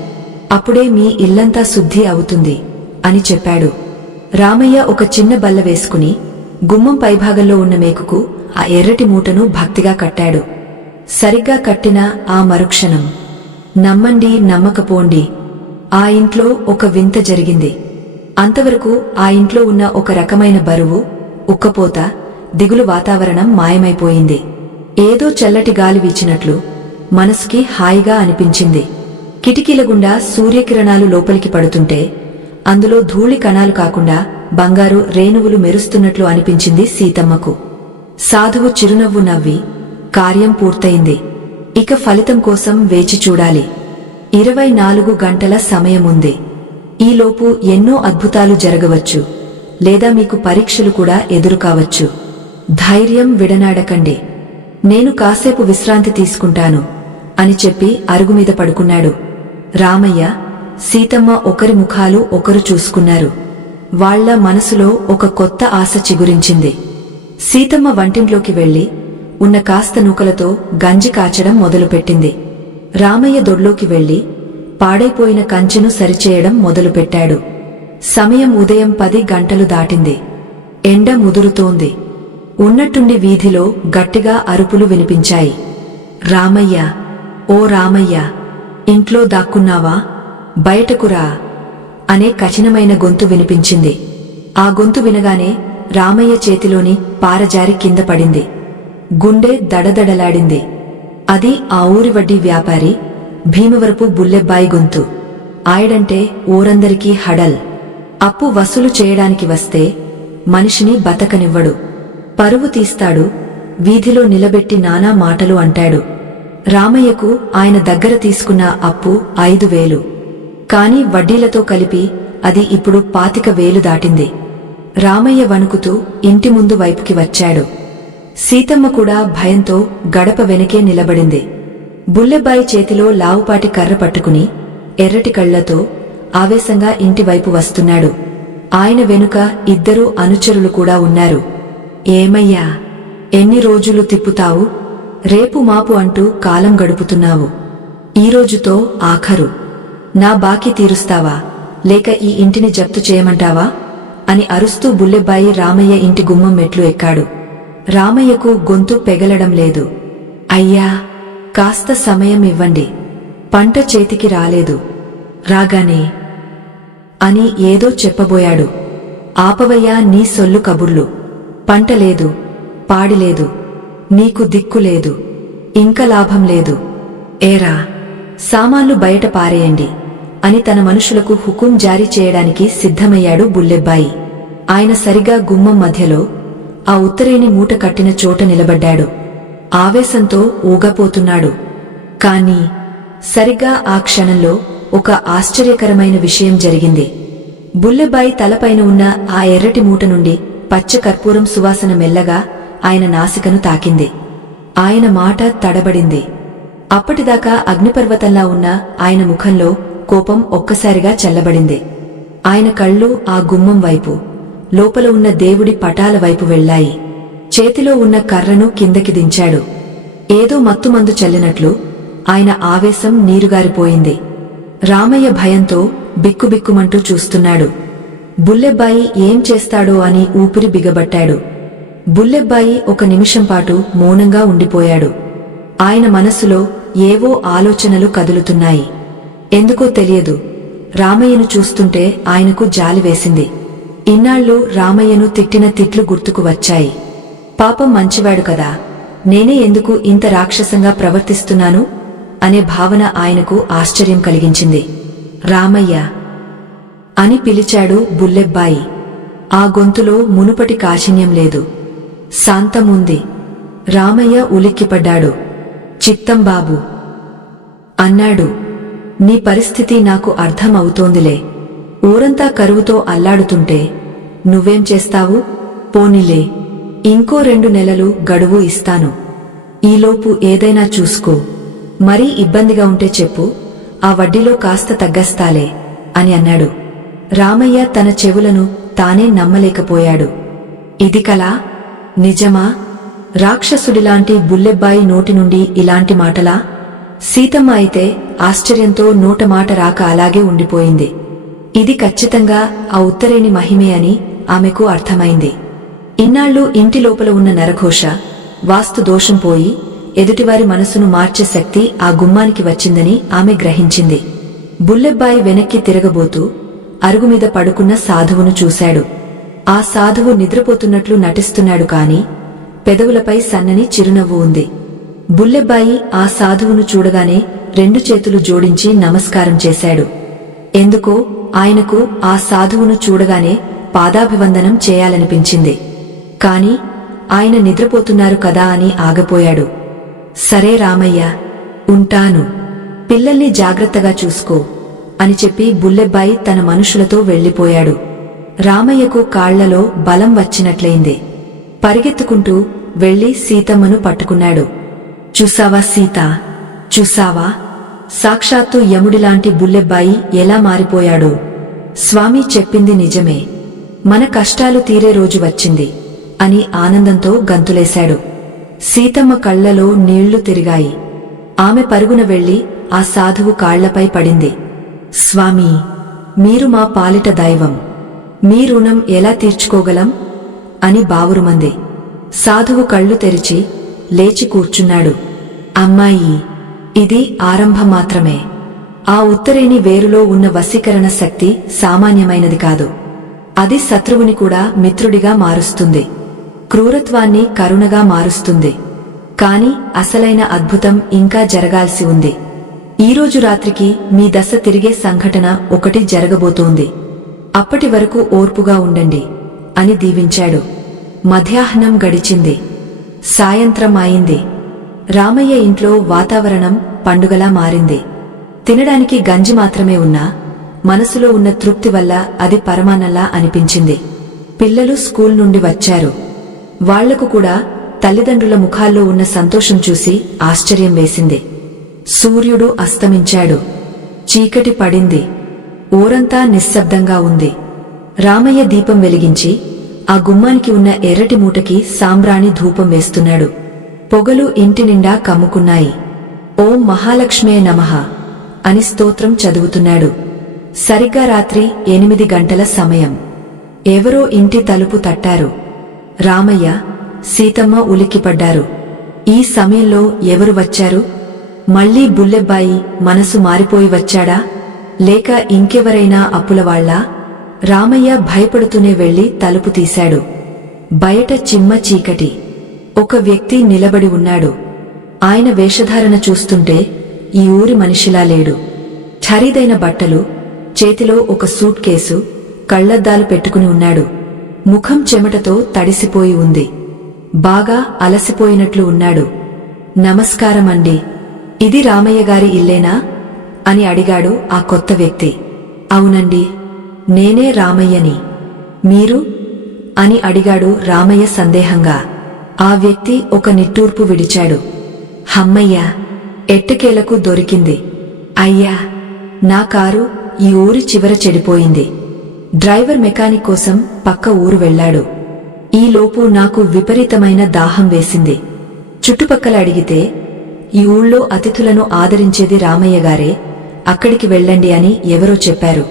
అప్పుడే మీ ఇల్లంతా శుద్ధి అవుతుంది అని చెప్పాడు. రామయ్య ఒక చిన్న బల్ల వేసుకుని గుమ్మం పైభాగంలో ఉన్న మేకుకు ఆ ఎర్రటి మూటను భక్తిగా కట్టాడు. సరిగ్గా కట్టిన ఆ మరుక్షణం, నమ్మండి నమ్మకపోండి, ఆ ఇంట్లో ఒక వింత జరిగింది. అంతవరకు ఆ ఇంట్లో ఉన్న ఒక రకమైన బరువు, ఉక్కపోత, దిగులు వాతావరణం మాయమైపోయింది. ఏదో చల్లటి గాలి వీచినట్లు మనసుకి హాయిగా అనిపించింది. కిటికీల గుండా సూర్యకిరణాలు లోపలికి పడుతుంటే అందులో ధూళి కణాలు కాకుండా బంగారు రేణువులు మెరుస్తున్నట్లు అనిపించింది సీతమ్మకు. సాధువు చిరునవ్వు నవ్వి, కార్యం పూర్తయింది, ఇక ఫలితం కోసం వేచి చూడాలి. 24 గంటల సమయముంది. ఈలోపు ఎన్నో అద్భుతాలు జరగవచ్చు, లేదా మీకు పరీక్షలు కూడా ఎదురుకావచ్చు. ధైర్యం విడనాడకండి, నేను కాసేపు విశ్రాంతి తీసుకుంటాను అని చెప్పి అరుగుమీద పడుకున్నాడు. రామయ్య, సీతమ్మ ఒకరి ముఖాలు ఒకరు చూసుకున్నారు. వాళ్ల మనసులో ఒక కొత్త ఆశ చిగురించింది. సీతమ్మ వంటింట్లోకి వెళ్లి ఉన్న కాస్త నూకలతో గంజి కాచడం మొదలుపెట్టింది. రామయ్య దొడ్లోకి వెళ్లి పాడైపోయిన కంచెను సరిచేయడం మొదలుపెట్టాడు. సమయం ఉదయం 10 గంటలు దాటింది. ఎండ ముదురుతోంది. ఉన్నట్టుండి వీధిలో గట్టిగా అరుపులు వినిపించాయి. రామయ్య, ఓ రామయ్య, ఇంట్లో దాక్కున్నావా? బయటకురా అనే కఠినమైన గొంతు వినిపించింది. ఆ గొంతు వినగానే రామయ్య చేతిలోని పారజారి కింద పడింది. గుండె దడదడలాడింది. అది ఆ ఊరి వడ్డీ వ్యాపారి భీమవరపు బుల్లెబ్బాయి గొంతు. ఆయడంటే ఊరందరికీ హడల్. అప్పు వసూలు చేయడానికి వస్తే మనిషిని బతకనివ్వడు, పరువు తీస్తాడు, వీధిలో నిలబెట్టి నానా మాటలు అంటాడు. రామయ్యకు ఆయన దగ్గర తీసుకున్న అప్పు 5,000, కాని వడ్డీలతో కలిపి అది ఇప్పుడు 25,000 దాటింది. రామయ్య వణుకుతూ ఇంటి ముందు వైపుకి వచ్చాడు. సీతమ్మ కూడా భయంతో గడప వెనకే నిలబడింది. బుల్లెబ్బాయి చేతిలో లావుపాటి కర్ర పట్టుకుని ఎర్రటి కళ్లతో ఆవేశంగా ఇంటివైపు వస్తున్నాడు. ఆయన వెనుక 2 అనుచరులు కూడా ఉన్నారు. ఏమయ్యా, ఎన్ని రోజులు తిప్పుతావు? రేపు మాపు అంటూ కాలం గడుపుతున్నావు. ఈరోజుతో ఆఖరు. నా బాకీ తీరుస్తావా, లేక ఈ ఇంటిని జప్తు చేయమంటావా అని అరుస్తూ బుల్లెబ్బాయి రామయ్య ఇంటి గుమ్మం మెట్లు ఎక్కాడు. రామయ్యకు గొంతు పెగలడం లేదు. అయ్యా, కాస్త సమయం ఇవ్వండి, పంట చేతికి రాలేదు, రాగానే అని ఏదో చెప్పబోయాడు. ఆపవయ్యా నీ సొల్లు కబుర్లు. పంట లేదు, పాడిలేదు, నీకు దిక్కు లేదు, ఇంక లాభం లేదు. ఏరా, సామాన్లు బయట పారేయండి అని తన మనుషులకు హుకుం జారీ చేయడానికి సిద్ధమయ్యాడు బుల్లెబ్బాయి. ఆయన సరిగా గుమ్మం మధ్యలో ఆ ఉత్తరేణి మూట కట్టిన చోట నిలబడ్డాడు. ఆవేశంతో ఊగపోతున్నాడు. కాని సరిగ్గా ఆ క్షణంలో ఒక ఆశ్చర్యకరమైన విషయం జరిగింది. బుల్లెబ్బాయి తలపైన ఉన్న ఆ ఎర్రటి మూట నుండి పచ్చ కర్పూరం సువాసన మెల్లగా ఆయన నాసికను తాకింది. ఆయన మాట తడబడింది. అప్పటిదాకా అగ్నిపర్వతంలా ఉన్న ఆయన ముఖంలో కోపం ఒక్కసారిగా చల్లబడింది. ఆయన కళ్ళు ఆ గుమ్మం వైపు, లోపల ఉన్న దేవుడి పటాల వైపు వెళ్లాయి. చేతిలో ఉన్న కర్రను కిందకి దించాడు. ఏదో మత్తుమందు చల్లినట్లు ఆయన ఆవేశం నీరుగారిపోయింది. రామయ్య భయంతో బిక్కుబిక్కుమంటూ చూస్తున్నాడు. బుల్లెబ్బాయి ఏం చేస్తాడో అని ఊపిరి బిగబట్టాడు. బుల్లెబ్బాయి ఒక నిమిషంపాటు మౌనంగా ఉండిపోయాడు. ఆయన మనసులో ఏవో ఆలోచనలు కదులుతున్నాయి. ఎందుకో తెలియదు, రామయ్యను చూస్తుంటే ఆయనకు జాలి వేసింది. ఇన్నాళ్ళు రామయ్యను తిట్టిన తిట్లు గుర్తుకు వచ్చాయి. పాపం మంచివాడు కదా, నేనే ఎందుకు ఇంత రాక్షసంగా ప్రవర్తిస్తున్నాను అనే భావన ఆయనకు ఆశ్చర్యం కలిగించింది. రామయ్య అని పిలిచాడు బుల్లెబ్బాయి. ఆ గొంతులో మునుపటి కాఠిన్యం లేదు, శాంతముంది. రామయ్య ఉలిక్కిపడ్డాడు. చిత్తం బాబూ అన్నాడు. నీ పరిస్థితి నాకు అర్థం అవుతోందిలే. ఊరంతా కరువుతో అల్లాడుతుంటే నువ్వేం చేస్తావు? పోనీలే, ఇంకో 2 నెలలు గడువు ఇస్తాను. ఈలోపు ఏదైనా చూసుకో. మరీ ఇబ్బందిగా ఉంటే చెప్పు, ఆ వడ్డీలో కాస్త తగ్గస్తాలే అని అన్నాడు. రామయ్య తన చెవులను తానే నమ్మలేకపోయాడు. ఇది కలా? నిజమా? రాక్షసుడిలాంటి బుల్లెబ్బాయి నోటి నుండి ఇలాంటి మాటలా? సీతమ్మ అయితే ఆశ్చర్యంతో నోట మాట రాక అలాగే ఉండిపోయింది. ఇది ఖచ్చితంగా ఆ ఉత్తరేణి మహిమే అని ఆమెకు అర్థమైంది. ఇన్నాళ్లు ఇంటి లోపల ఉన్న నరఘోష, వాస్తు దోషం పోయి ఎదుటివారి మనసును మార్చే శక్తి ఆ గుమ్మానికి వచ్చిందని ఆమె గ్రహించింది. బుల్లెబ్బాయి వెనక్కి తిరగబోతూ అరుగుమీద పడుకున్న సాధువును చూశాడు. ఆ సాధువు నిద్రపోతున్నట్లు నటిస్తున్నాడు కాని పెదవులపై సన్నని చిరునవ్వు ఉంది. బుల్లెబ్బాయి ఆ సాధువును చూడగానే 2 చేతులు జోడించి నమస్కారం చేశాడు. ఎందుకో ఆయనకు ఆ సాధువును చూడగానే పాదాభివందనం చేయాలనిపించింది. కాని ఆయన నిద్రపోతున్నారు కదా అని ఆగపోయాడు. సరే రామయ్య, ఉంటాను. పిల్లల్ని జాగ్రత్తగా చూసుకో అని చెప్పి బుల్లెబ్బాయి తన మనుషులతో వెళ్లిపోయాడు. రామయ్యకు కాళ్లలో బలం వచ్చినట్లయింది. పరిగెత్తుకుంటూ వెళ్లి సీతమ్మను పట్టుకున్నాడు. చూసావా సీత, చూసావా? సాక్షాత్తు యముడిలాంటి బుల్లెబ్బాయి ఎలా మారిపోయాడో. స్వామి చెప్పింది నిజమే, మన కష్టాలు తీరే రోజు వచ్చింది అని ఆనందంతో గంతులేశాడు. సీతమ్మ కళ్లలో నీళ్లు తిరిగాయి. ఆమె పరుగున వెళ్లి ఆ సాధువు కాళ్లపై పడింది. స్వామీ, మీరు మా పాలిట దైవం, మీ రుణం ఎలా తీర్చుకోగలం అని బావురుమంది. సాధువు కళ్ళు తెరిచి లేచి కూర్చున్నాడు. అమ్మాయి, ఇది ఆరంభం మాత్రమే. ఆ ఉత్తరేణి వేరులో ఉన్న వశీకరణ శక్తి సామాన్యమైనది కాదు. అది శత్రువుని కూడా మిత్రుడిగా మారుస్తుంది, క్రూరత్వాన్ని కరుణగా మారుస్తుంది. కాని అసలైన అద్భుతం ఇంకా జరగాల్సి ఉంది. ఈరోజు రాత్రికి మీ దశ తిరిగే సంఘటన ఒకటి జరగబోతోంది. అప్పటి వరకు ఓర్పుగా ఉండండి అని దీవించాడు. మధ్యాహ్నం గడిచింది. సాయంత్రం అయింది. రామయ్య ఇంట్లో వాతావరణం పండుగలా మారింది. తినడానికి గంజి మాత్రమే ఉన్నా మనసులో ఉన్న తృప్తి వల్ల అది పరమాన్నంలా అనిపించింది. పిల్లలు స్కూల్ నుండి వచ్చారు. వాళ్లకు కూడా తల్లిదండ్రుల ముఖాల్లో ఉన్న సంతోషం చూసి ఆశ్చర్యం వేసింది. సూర్యుడు అస్తమించాడు. చీకటి పడింది. ఊరంతా నిశ్శబ్దంగా ఉంది. రామయ్య దీపం వెలిగించి ఆ గుమ్మానికి ఉన్న ఎర్రటి మూటకి సాంబ్రాణి ధూపం వేస్తున్నాడు. పొగలు ఇంటి నిండా కమ్ముకున్నాయి. ఓం మహాలక్ష్మే నమః అని స్తోత్రం చదువుతున్నాడు. సరిగ్గా రాత్రి 8 గంటల సమయం. ఎవరో ఇంటి తలుపు తట్టారు. రామయ్య, సీతమ్మ ఉలిక్కిపడ్డారు. ఈ సమయంలో ఎవరు వచ్చారు? మళ్లీ బుల్లెబ్బాయి మనసు మారిపోయి వచ్చాడా, లేక ఇంకెవరైనా అప్పులవాళ్లా? రామయ్య భయపడుతూనే వెళ్లి తలుపు తీశాడు. బయట చిమ్మ చీకటి. ఒక వ్యక్తి నిలబడి ఉన్నాడు. ఆయన వేషధారణ చూస్తుంటే ఈ ఊరి మనిషిలా లేడు. ఖరీదైన బట్టలు, చేతిలో ఒక సూట్ కేసు, కళ్లద్దాలు పెట్టుకుని ఉన్నాడు. ముఖం చెమటతో తడిసిపోయి ఉంది. బాగా అలసిపోయినట్లు ఉన్నాడు. నమస్కారమండి, ఇది రామయ్య గారి ఇల్లేనా అని అడిగాడు ఆ కొత్త వ్యక్తి. అవునండి, నేనే రామయ్యని. మీరు అని అడిగాడు రామయ్య సందేహంగా. ఆ వ్యక్తి ఒక నిట్టూర్పు విడిచాడు. హమ్మయ్యా, ఎట్టకేలకు దొరికింది. అయ్యా, నా కారు ఈ ఊరి చివర చెడిపోయింది. డ్రైవర్ మెకానిక్ కోసం పక్క ఊరు వెళ్లాడు. ఈలోపు నాకు విపరీతమైన దాహం వేసింది. చుట్టుపక్కల అడిగితే ఈ ఊళ్ళో అతిథులను ఆదరించేది రామయ్య గారే, అక్కడికి వెళ్ళండి అని ఎవరో చెప్పారు.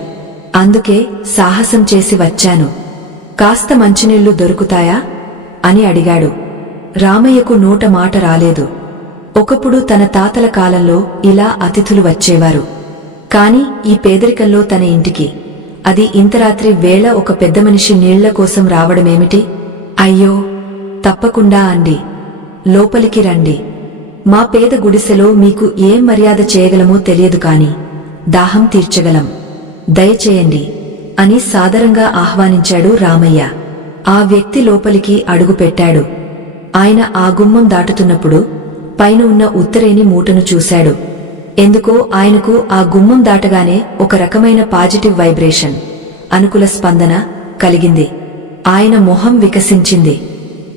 అందుకే సాహసం చేసి వచ్చాను. కాస్త మంచినీళ్లు దొరుకుతాయా అని అడిగాడు. రామయ్యకు నోట మాట రాలేదు. ఒకప్పుడు తన తాతల కాలంలో ఇలా అతిథులు వచ్చేవారు. కాని ఈ పేదరికంలో తన ఇంటికి అది ఇంతరాత్రి వేళ ఒక పెద్ద మనిషి నీళ్ల కోసం రావడమేమిటి? అయ్యో, తప్పకుండా అండి, లోపలికి రండి. మా పేద గుడిసెలో మీకు ఏం మర్యాద చేయగలమో తెలియదు కాని దాహం తీర్చగలం, దయచేయండి అని సాదరంగా ఆహ్వానించాడు రామయ్య. ఆ వ్యక్తి లోపలికి అడుగుపెట్టాడు. ఆయన ఆ గుమ్మం దాటుతున్నప్పుడు పైన ఉన్న ఉత్తరేని మూటను చూశాడు. ఎందుకో ఆయనకు ఆ గుమ్మం దాటగానే ఒక రకమైన పాజిటివ్ వైబ్రేషన్, అనుకూల స్పందన కలిగింది. ఆయన మొహం వికసించింది.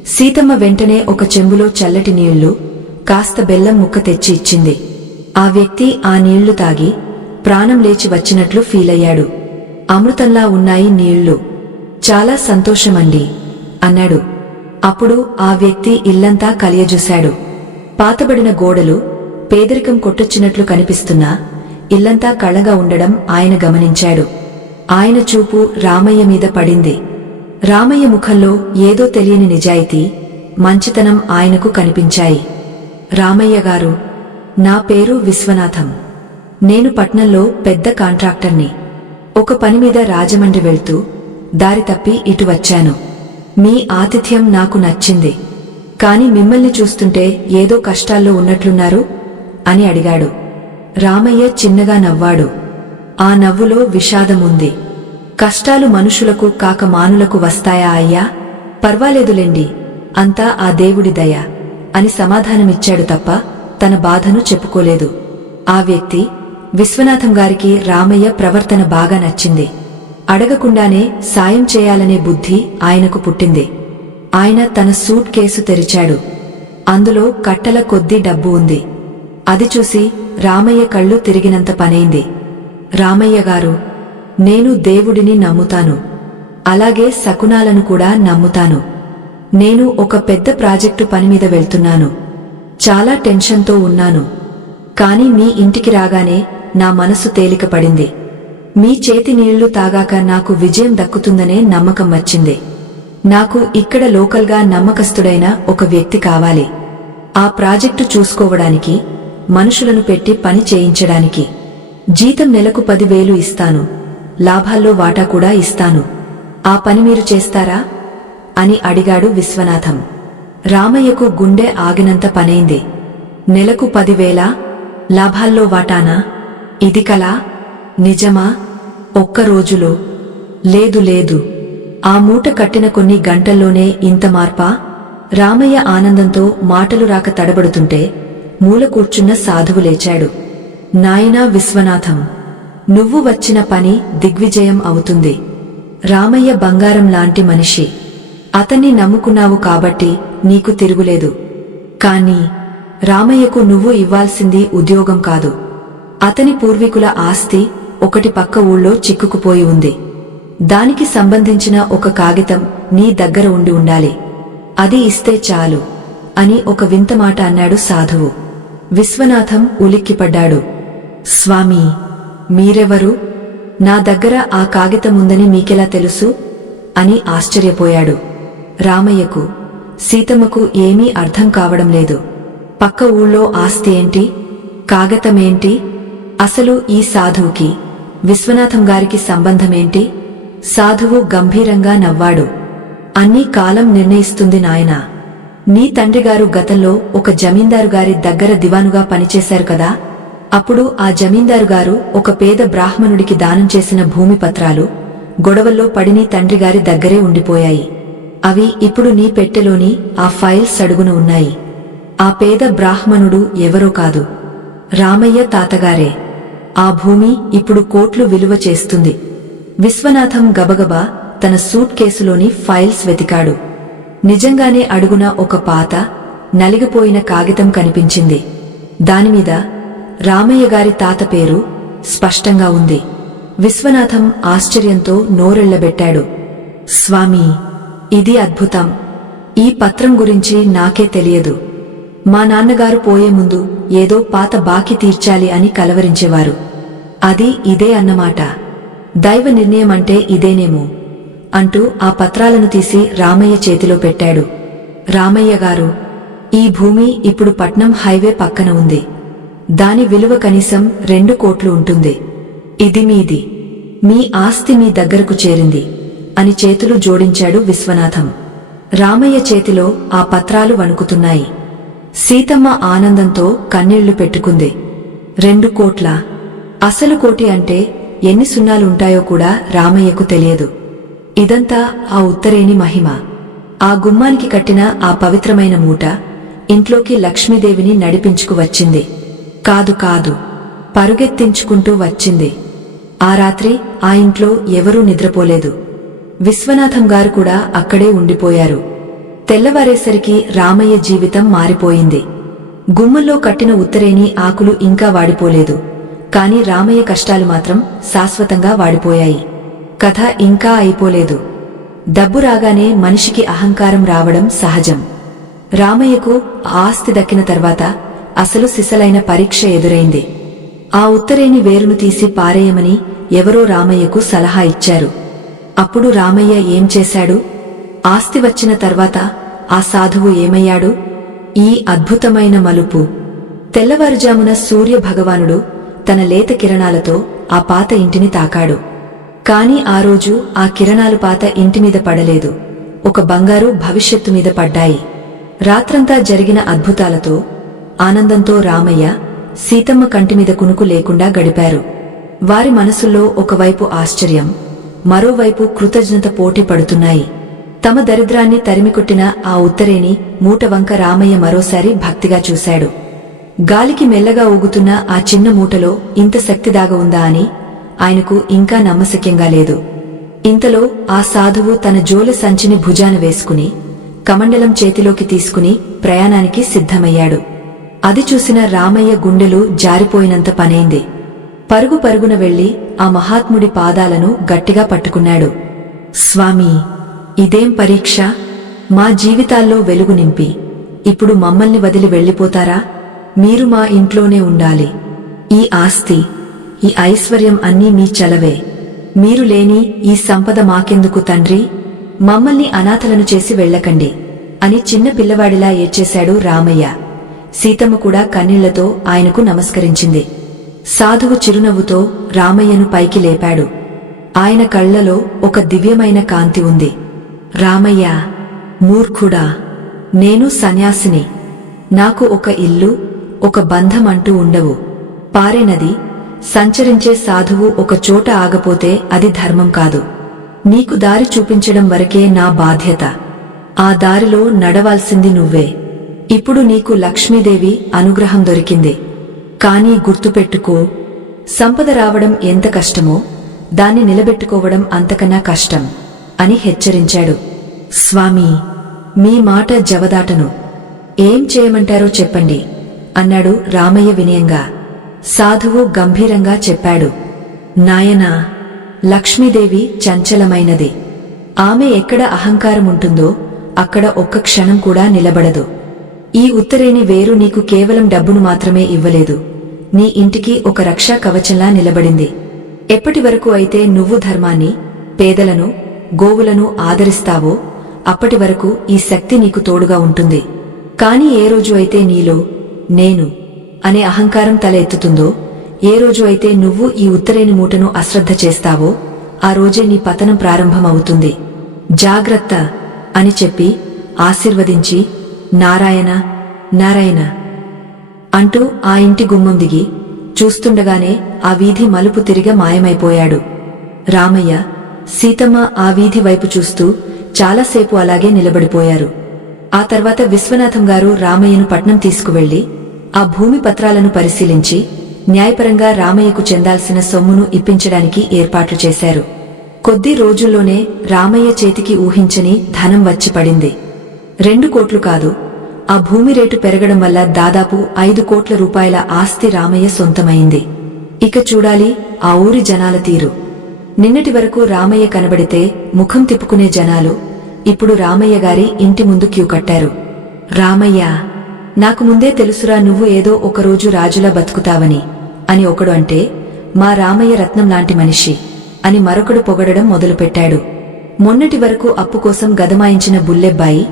సీతమ్మ వెంటనే ఒక చెంబులో చల్లటి నీళ్లు, కాస్త బెల్లం ముక్క తెచ్చి ఇచ్చింది. ఆ వ్యక్తి ఆ నీళ్లు తాగి ప్రాణం లేచి వచ్చినట్లు ఫీలయ్యాడు. అమృతంలా ఉన్నాయి నీళ్లు, చాలా సంతోషమండి అన్నాడు. అప్పుడు ఆ వ్యక్తి ఇల్లంతా కలియజూశాడు. పాతబడిన గోడలు పేదరికం కొట్టొచ్చినట్లు కనిపిస్తున్నా ఇల్లంతా కళగా ఉండడం ఆయన గమనించాడు. ఆయన చూపు రామయ్య మీద పడింది. రామయ్య ముఖంలో ఏదో తెలియని నిజాయితీ, మంచితనం ఆయనకు కనిపించాయి. రామయ్య గారు, నా పేరు విశ్వనాథం. నేను పట్నంలో పెద్ద కాంట్రాక్టర్ని. ఒక పనిమీద రాజమండ్రి వెళ్తూ దారి తప్పి ఇటు వచ్చాను. మీ ఆతిథ్యం నాకు నచ్చింది. కాని మిమ్మల్ని చూస్తుంటే ఏదో కష్టాల్లో ఉన్నట్లున్నారు అని అడిగాడు. రామయ్య చిన్నగా నవ్వాడు. ఆ నవ్వులో విషాదముంది. కష్టాలు మనుషులకు కాక మానులకు వస్తాయా అయ్యా? పర్వాలేదులేండి, అంతా ఆ దేవుడి దయ అని సమాధానమిచ్చాడు తప్ప తన బాధను చెప్పుకోలేదు. ఆ వ్యక్తి విశ్వనాథం గారికి రామయ్య ప్రవర్తన బాగా నచ్చింది. అడగకుండానే సాయం చేయాలనే బుద్ధి ఆయనకు పుట్టింది. ఆయన తన సూట్ కేసు తెరిచాడు. అందులో కట్టల కొద్దీ డబ్బు ఉంది. అది చూసి రామయ్య కళ్ళు తిరిగినంత పనైంది. రామయ్య గారు, నేను దేవుడిని నమ్ముతాను, అలాగే శకునాలను కూడా నమ్ముతాను. నేను ఒక పెద్ద ప్రాజెక్టు పనిమీద వెళ్తున్నాను. చాలా టెన్షన్తో ఉన్నాను. కాని మీ ఇంటికి రాగానే నా మనసు తేలికపడింది. మీ చేతి నీళ్లు తాగాక నాకు విజయం దక్కుతుందనే నమ్మకం వచ్చింది. నాకు ఇక్కడ లోకల్గా నమ్మకస్తుడైన ఒక వ్యక్తి కావాలి. ఆ ప్రాజెక్టు చూసుకోవడానికి, మనుషులను పెట్టి పని చేయించడానికి. జీతం నెలకు 10,000 ఇస్తాను, లాభాల్లో వాటా కూడా ఇస్తాను. ఆ పని మీరు చేస్తారా అని అడిగాడు విశ్వనాథం. రామయ్యకు గుండె ఆగినంత పనైంది. నెలకు 10,000, లాభాల్లో వాటానా? ఇది కలా? నిజమా? ఒక్క రోజులో? లేదు లేదు, ఆ మూట కట్టిన కొన్ని గంటల్లోనే ఇంత మార్పా? రామయ్య ఆనందంతో మాటలు రాక తడబడుతుంటే మూల కూర్చున్న సాధువు లేచాడు. నాయనా విశ్వనాథం, నువ్వు వచ్చిన పని దిగ్విజయం అవుతుంది. రామయ్య బంగారం లాంటి మనిషి. అతన్ని నమ్ముకున్నావు కాబట్టి నీకు తిరుగులేదు. కాని రామయ్యకు నువ్వు ఇవ్వాల్సింది ఉద్యోగం కాదు. అతని పూర్వీకుల ఆస్తి ఒకటి పక్క ఊళ్ళో చిక్కుకుపోయి ఉంది. దానికి సంబంధించిన ఒక కాగితం నీ దగ్గర ఉండాలి. అది ఇస్తే చాలు అని ఒక వింత మాట అన్నాడు సాధువు. విశ్వనాథం ఉలిక్కిపడ్డాడు. స్వామీ, మీరెవరు? నా దగ్గర ఆ కాగితముందని మీకెలా తెలుసు అని ఆశ్చర్యపోయాడు. రామయ్యకు, సీతమ్మకు ఏమీ అర్థం కావడం లేదు. పక్క ఊళ్ళో ఆస్తి ఏంటి, కాగితమేంటి? అసలు ఈ సాధువుకి విశ్వనాథం గారికి సంబంధమేంటి? సాధువు గంభీరంగా నవ్వాడు. అన్నీ కాలం నిర్ణయిస్తుంది నాయనా. నీ తండ్రిగారు గతంలో ఒక జమీందారు గారి దగ్గర దివానుగా పనిచేశారు కదా. అప్పుడు ఆ జమీందారు గారు ఒక పేద బ్రాహ్మణుడికి దానం చేసిన భూమి పత్రాలు గొడవల్లో పడి నీ తండ్రిగారి దగ్గరే ఉండిపోయాయి. అవి ఇప్పుడు నీ పెట్టెలోని ఆ ఫైల్స్ అడుగున ఉన్నాయి. ఆ పేద బ్రాహ్మణుడు ఎవరో కాదు, రామయ్య తాతగారే. ఆ భూమి ఇప్పుడు కోట్లు విలువ చేస్తుంది. విశ్వనాథం గబగబా తన సూట్ కేసులోని ఫైల్స్ వెతికాడు. నిజంగానే అడుగున ఒక పాత, నలిగిపోయిన కాగితం కనిపించింది. దానిమీద రామయ్య గారి తాత పేరు స్పష్టంగా ఉంది. విశ్వనాథం ఆశ్చర్యంతో నోరెళ్లబెట్టాడు. స్వామీ, ఇది అద్భుతం. ఈ పత్రం గురించి నాకే తెలియదు. మా నాన్నగారు పోయే ముందు ఏదో పాత బాకీ తీర్చాలి అని కలవరించేవారు. అది ఇదే అన్నమాట. దైవ నిర్ణయమంటే ఇదేనేమో అంటూ ఆ పత్రాలను తీసి రామయ్య చేతిలో పెట్టాడు. రామయ్య గారు, ఈ భూమి ఇప్పుడు పట్నం హైవే పక్కన ఉంది. దాని విలువ కనీసం 2 కోట్లు ఉంటుంది. ఇది మీది. మీ ఆస్తి మీ దగ్గరకు చేరింది అని చేతులు జోడించాడు విశ్వనాథం. రామయ్య చేతిలో ఆ పత్రాలు వణుకుతున్నాయి. సీతమ్మ ఆనందంతో కన్నీళ్లు పెట్టుకుంది. 2 కోట్ల? అసలు కోటి అంటే ఎన్ని సున్నాలుంటాయో కూడా రామయ్యకు తెలియదు. ఇదంతా ఆ ఉత్తరేణి మహిమ. ఆ గుమ్మానికి కట్టిన ఆ పవిత్రమైన మూట ఇంట్లోకి లక్ష్మీదేవిని నడిపించుకు వచ్చింది. కాదు కాదు, పరుగెత్తించుకుంటూ వచ్చింది. ఆ రాత్రి ఆ ఇంట్లో ఎవరూ నిద్రపోలేదు. విశ్వనాథం గారు కూడా అక్కడే ఉండిపోయారు. తెల్లవారేసరికి రామయ్య జీవితం మారిపోయింది. గుమ్మల్లో కట్టిన ఉత్తరేణి ఆకులు ఇంకా వాడిపోలేదు. కాని రామయ్య కష్టాలు మాత్రం శాశ్వతంగా వాడిపోయాయి. కథ ఇంకా అయిపోలేదు. డబ్బు రాగానే మనిషికి అహంకారం రావడం సహజం. రామయ్యకు ఆస్తి దక్కిన తర్వాత అసలు సిసలైన పరీక్ష ఎదురైంది. ఆ ఉత్తరేణి వేరును తీసి పారేయమని ఎవరో రామయ్యకు సలహా ఇచ్చారు. అప్పుడు రామయ్య ఏం చేశాడు? ఆస్తి వచ్చిన తర్వాత ఆ సాధువు ఏమయ్యాడు? ఈ అద్భుతమైన మలుపు. తెల్లవారుజామున సూర్య భగవానుడు తన లేత కిరణాలతో ఆ పాత ఇంటిని తాకాడు. కాని ఆ రోజు ఆ కిరణాలు పాత ఇంటిమీద పడలేదు, ఒక బంగారు భవిష్యత్తు మీద పడ్డాయి. రాత్రంతా జరిగిన అద్భుతాలతో ఆనందంతో రామయ్య, సీతమ్మ కంటిమీద కునుకు లేకుండా గడిపారు. వారి మనసుల్లో ఒకవైపు ఆశ్చర్యం, మరోవైపు కృతజ్ఞత పోటీ పడుతున్నాయి. తమ దరిద్రాన్ని తరిమికొట్టిన ఆ ఉత్తరేణి మూటవంక రామయ్య మరోసారి భక్తిగా చూశాడు. గాలికి మెల్లగా ఊగుతున్న ఆ చిన్న మూటలో ఇంత శక్తి దాగ ఉందా అని ఆయనకు ఇంకా నమ్మశక్యంగా లేదు. ఇంతలో ఆ సాధువు తన జోల సంచిని భుజాన వేసుకుని కమండలం చేతిలోకి తీసుకుని ప్రయాణానికి సిద్ధమయ్యాడు. అది చూసిన రామయ్య గుండెలు జారిపోయినంత పనైంది. పరుగు పరుగున వెళ్లి ఆ మహాత్ముడి పాదాలను గట్టిగా పట్టుకున్నాడు. స్వామీ, ఇదేం పరీక్ష? మా జీవితాల్లో వెలుగు నింపి ఇప్పుడు మమ్మల్ని వదిలి వెళ్లిపోతారా? మీరు మా ఇంట్లోనే ఉండాలి. ఈ ఆస్తి, ఈ ఐశ్వర్యం అన్నీ మీ చలవే. మీరు లేని ఈ సంపద మాకెందుకు తండ్రి? మమ్మల్ని అనాథలను చేసి వెళ్లకండి అని చిన్న పిల్లవాడిలా ఏడ్చేశాడు రామయ్య. సీతమ్మ కూడా కన్నీళ్లతో ఆయనకు నమస్కరించింది. సాధువు చిరునవ్వుతో రామయ్యను పైకి లేపాడు. ఆయన కళ్లలో ఒక దివ్యమైన కాంతి ఉంది. రామయ్య, మూర్ఖుడా, నేను సన్యాసిని. నాకు ఒక ఇల్లు, ఒక బంధం అంటూ ఉండవు. పారే నది, సంచరించే సాధువు ఒక చోట ఆగపోతే అది ధర్మం కాదు. నీకు దారి చూపించడం వరకే నా బాధ్యత. ఆ దారిలో నడవాల్సింది నువ్వే. ఇప్పుడు నీకు లక్ష్మీదేవి అనుగ్రహం దొరికింది. కానీ గుర్తుపెట్టుకో, సంపద రావడం ఎంత కష్టమో దాన్ని నిలబెట్టుకోవడం అంతకన్నా కష్టం అని హెచ్చరించాడు. స్వామీ, మీ మాట జవదాటను. ఏం చేయమంటారో చెప్పండి అన్నాడు రామయ్య వినయంగా. సాధువు గంభీరంగా చెప్పాడు. నాయనా, లక్ష్మీదేవి చంచలమైనది. ఆమె ఎక్కడ అహంకారముంటుందో అక్కడ ఒక్క క్షణం కూడా నిలబడదు. ఈ ఉత్తరేణి వేరు నీకు కేవలం డబ్బును మాత్రమే ఇవ్వలేదు, నీ ఇంటికి ఒక రక్షా కవచంలా నిలబడింది. ఎప్పటి వరకు అయితే నువ్వు ధర్మాన్ని, పేదలను, గోవులను ఆదరిస్తావో అప్పటి వరకు ఈ శక్తి నీకు తోడుగా ఉంటుంది. కాని ఏ రోజు అయితే నీలో నేను అనే అహంకారం తల ఎత్తుతుందో, ఏ రోజు అయితే నువ్వు ఈ ఉత్తరేణి మూటను అశ్రద్ధ చేస్తావో ఆ రోజే నీ పతనం ప్రారంభమవుతుంది. జాగ్రత్త అని చెప్పి ఆశీర్వదించి నారాయణ నారాయణ అంటూ ఆ ఇంటి గుమ్మం దిగి చూస్తుండగానే ఆ వీధి మలుపు తిరిగి మాయమైపోయాడు. రామయ్య, సీతమ్మ ఆ వీధి వైపు చూస్తూ చాలాసేపు అలాగే నిలబడిపోయారు. ఆ తర్వాత విశ్వనాథం గారు రామయ్యను పట్నం తీసుకువెళ్లి ఆ భూమి పత్రాలను పరిశీలించి న్యాయపరంగా రామయ్యకు చెందాల్సిన సొమ్మును ఇప్పించడానికి ఏర్పాట్లు చేశారు. కొద్ది రోజుల్లోనే రామయ్య చేతికి ఊహించని ధనం వచ్చి పడింది. 2 కోట్లు కాదు, ఆ భూమి రేటు పెరగడం వల్ల దాదాపు 5 కోట్ల రూపాయల ఆస్తి రామయ్య సొంతమైంది. ఇక చూడాలి ఆ ఊరి జనాల తీరు. నిన్నటి వరకు రామయ్య కనబడితే ముఖం తిప్పుకునే జనాలు ఇప్పుడు రామయ్య గారి ఇంటి ముందు క్యూ కట్టారు. రామయ్య, నాకు ముందే తెలుసురా నువ్వు ఏదో ఒకరోజు రాజులా బతుకుతావని అని ఒకడు అంటే, మా రామయ్య రత్నం లాంటి మనిషి అని మరొకడు పొగడడం మొదలుపెట్టాడు. మొన్నటి వరకు అప్పు కోసం గదమాయించిన బుల్లెబ్బాయి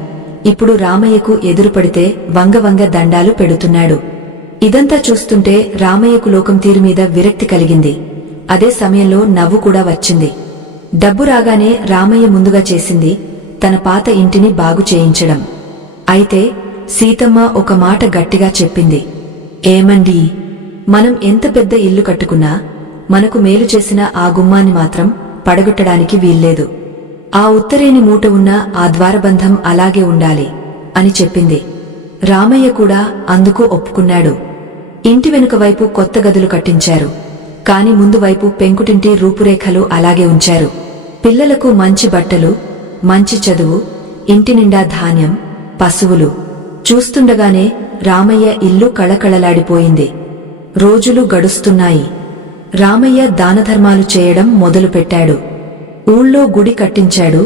ఇప్పుడు రామయ్యకు ఎదురుపడితే వంగవంగ దండాలు పెడుతున్నాడు. ఇదంతా చూస్తుంటే రామయ్యకు లోకం తీరుమీద విరక్తి కలిగింది. అదే సమయంలో నవ్వు కూడా వచ్చింది. డబ్బు రాగానే రామయ్య ముందుగా చేసింది తన పాత ఇంటిని బాగు చేయించడం. అయితే సీతమ్మ ఒక మాట గట్టిగా చెప్పింది. ఏమండీ, మనం ఎంత పెద్ద ఇల్లు కట్టుకున్నా మనకు మేలు చేసిన ఆ గుమ్మాన్ని మాత్రం పడగొట్టడానికి వీల్లేదు. ఆ ఉత్తరేని మూట ఉన్న ఆ ద్వారబంధం అలాగే ఉండాలి అని చెప్పింది. రామయ్య కూడా అందుకు ఒప్పుకున్నాడు. ఇంటి వెనుక వైపు కొత్త గదులు కట్టించారు. కాని ముందు వైపు పెంకుటింటి రూపురేఖలు అలాగే ఉంచారు. పిల్లలకు మంచి బట్టలు, మంచి చదువు, ఇంటి నిండా ధాన్యం, పశువులు. చూస్తుండగానే రామయ్య ఇల్లు కళకళలాడిపోయింది. రోజులు గడుస్తున్నాయి. రామయ్య దానధర్మాలు చేయడం మొదలుపెట్టాడు. ఊళ్ళో గుడి కట్టించాడు,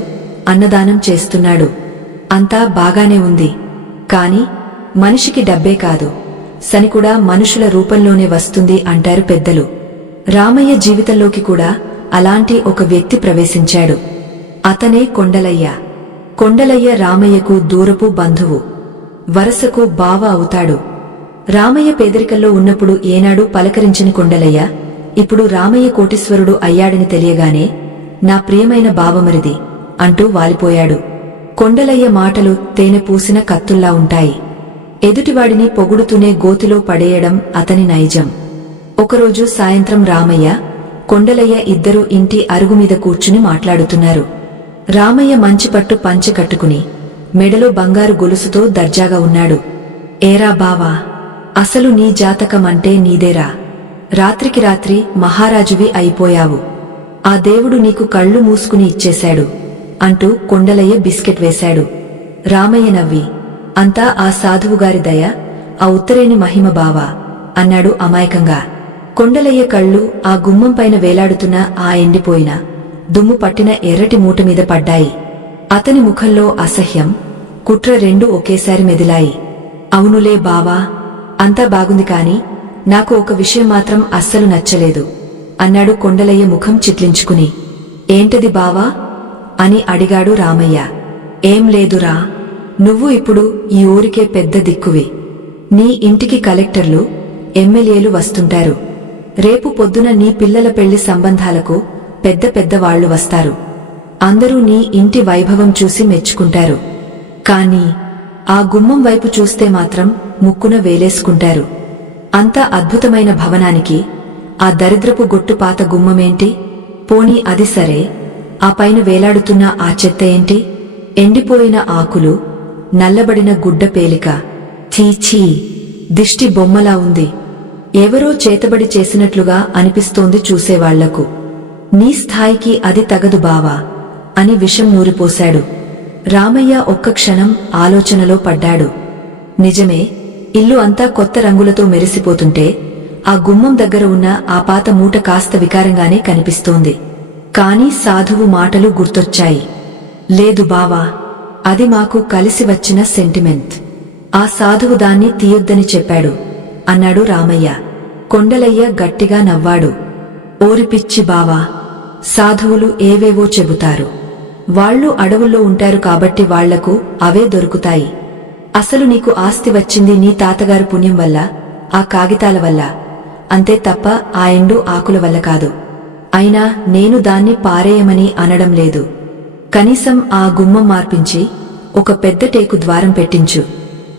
అన్నదానం చేస్తున్నాడు. అంతా బాగానే ఉంది. కాని మనిషికి డబ్బే కాదు, శని కూడా మనుషుల రూపంలోనే వస్తుంది అంటారు పెద్దలు. రామయ్య జీవితంలోకి కూడా అలాంటి ఒక వ్యక్తి ప్రవేశించాడు. అతనే కొండలయ్య. కొండలయ్య రామయ్యకు దూరపు బంధువు. వరసకు బావ అవుతాడు. రామయ్య పేదరికంలో ఉన్నప్పుడు ఏనాడు పలకరించని కొండలయ్య ఇప్పుడు రామయ్య కోటీశ్వరుడు అయ్యాడని తెలియగానే నా ప్రియమైన బావమరిది అంటూ వాలిపోయాడు. కొండలయ్య మాటలు తేనె పూసిన కత్తుల్లా ఉంటాయి. ఎదుటివాడిని పొగుడుతూనే గోతిలో పడేయడం అతని నైజం. ఒకరోజు సాయంత్రం రామయ్య, కొండలయ్య ఇద్దరూ ఇంటి అరుగుమీద కూర్చుని మాట్లాడుతున్నారు. రామయ్య మంచిపట్టు పంచె కట్టుకుని మెడలో బంగారు గొలుసుతో దర్జాగా ఉన్నాడు. ఏరా బావా, అసలు నీ జాతకమంటే నీదేరా. రాత్రికి రాత్రి మహారాజువి అయిపోయావు. ఆ దేవుడు నీకు కళ్ళు మూసుకుని ఇచ్చేశాడు అంటూ కొండలయ్య బిస్కెట్ వేశాడు. రామయ్య నవ్వి, అంతా ఆ సాధువుగారి దయ, ఆ ఉత్తరేని మహిమ బావా అన్నాడు అమాయకంగా. కొండలయ్య కళ్ళు ఆ గుమ్మంపైన వేలాడుతున్న ఆ ఎండిపోయిన దుమ్ము పట్టిన ఎర్రటి మూట మీద పడ్డాయి. అతని ముఖంలో అసహ్యం, కుట్ర రెండూ ఒకేసారి మెదిలాయి. అవునులే బావా, అంతా బాగుంది కాని నాకు ఒక విషయం మాత్రం అస్సలు నచ్చలేదు అన్నాడు కొండలయ్య ముఖం చిట్లించుకుని. ఏంటది బావా అని అడిగాడు రామయ్య. ఏం లేదురా, నువ్వు ఇప్పుడు ఈ ఊరికే పెద్ద దిక్కువి. నీ ఇంటికి కలెక్టర్లు, ఎమ్మెల్యేలు వస్తుంటారు. రేపు పొద్దున నీ పిల్లల పెళ్లి సంబంధాలకు పెద్ద పెద్ద వాళ్లు వస్తారు. అందరూ నీ ఇంటి వైభవం చూసి మెచ్చుకుంటారు. కాని ఆ గుమ్మం వైపు చూస్తే మాత్రం ముక్కున వేలేసుకుంటారు. అంత అద్భుతమైన భవనానికి ఆ దరిద్రపు గొట్టు పాత గుమ్మమేంటి? పోనీ అది సరే, ఆ పైన వేలాడుతున్న ఆ చెత్త ఏంటి? ఎండిపోయిన ఆకులు, నల్లబడిన గుడ్డ పేలిక. చీచీ, దిష్టి బొమ్మలా ఉంది. ఎవరో చేతబడి చేసినట్లుగా అనిపిస్తోంది చూసేవాళ్లకు. నీ స్థాయికి అది తగదు బావా అని విషం నూరిపోశాడు. రామయ్య ఒక్క క్షణం ఆలోచనలో పడ్డాడు. నిజమే, ఇల్లు అంతా కొత్త రంగులతో మెరిసిపోతుంటే ఆ గుమ్మం దగ్గర ఉన్న ఆ పాత మూట కాస్త వికారంగానే కనిపిస్తోంది. కాని సాధువు మాటలు గుర్తొచ్చాయి. లేదు బావా, అది మాకు కలిసి వచ్చిన సెంటిమెంట్. ఆ సాధువు దాన్ని తీయొద్దని చెప్పాడు అన్నాడు రామయ్య. కొండలయ్య గట్టిగా నవ్వాడు. ఓరిపిచ్చి బావా, సాధువులు ఏవేవో చెబుతారు. వాళ్లు అడవుల్లో ఉంటారు కాబట్టి వాళ్లకు అవే దొరుకుతాయి. అసలు నీకు ఆస్తి వచ్చింది నీ తాతగారు పుణ్యం వల్ల, ఆ కాగితాల వల్ల, అంతే తప్ప ఆ ఎండు ఆకుల వల్ల కాదు. అయినా నేను దాన్ని పారేయమని అనడం లేదు. కనీసం ఆ గుమ్మం మార్పించి ఒక పెద్ద టేకు ద్వారం పెట్టించు.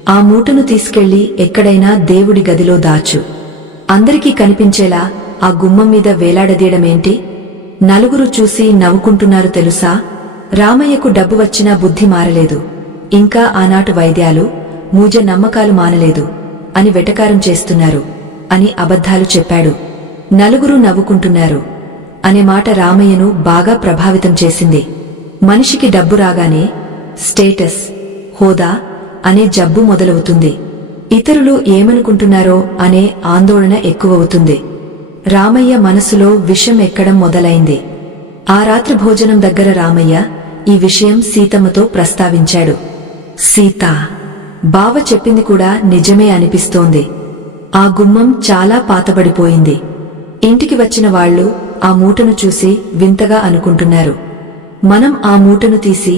ఆ మూటను తీసుకెళ్లి ఎక్కడైనా దేవుడి గదిలో దాచు. అందరికీ కనిపించేలా ఆ గుమ్మం మీద వేలాడదీయడమేంటి? నలుగురు చూసి నవ్వుకుంటున్నారు తెలుసా? రామయ్యకు డబ్బు వచ్చినా బుద్ధి మారలేదు. ఇంకా ఆనాటి వైద్యాలు, మూజ నమ్మకాలు మానలేదు అని వెటకారం చేస్తున్నారు అని అబద్ధాలు చెప్పాడు. నలుగురు నవ్వుకుంటున్నారు అనే మాట రామయ్యను బాగా ప్రభావితం చేసింది. మనిషికి డబ్బు రాగానే స్టేటస్, హోదా అనే జబ్బు మొదలవుతుంది. ఇతరులు ఏమనుకుంటున్నారో అనే ఆందోళన ఎక్కువవుతుంది. రామయ్య మనసులో విషం ఎక్కడం మొదలైంది. ఆ రాత్రి భోజనం దగ్గర రామయ్య ఈ విషయం సీతమ్మతో ప్రస్తావించాడు. సీత, బావ చెప్పింది కూడా నిజమే అనిపిస్తోంది. ఆ గుమ్మం చాలా పాతబడిపోయింది. ఇంటికి వచ్చిన వాళ్ళు ఆ మూటను చూసి వింతగా అనుకుంటున్నారు. మనం ఆ మూటను తీసి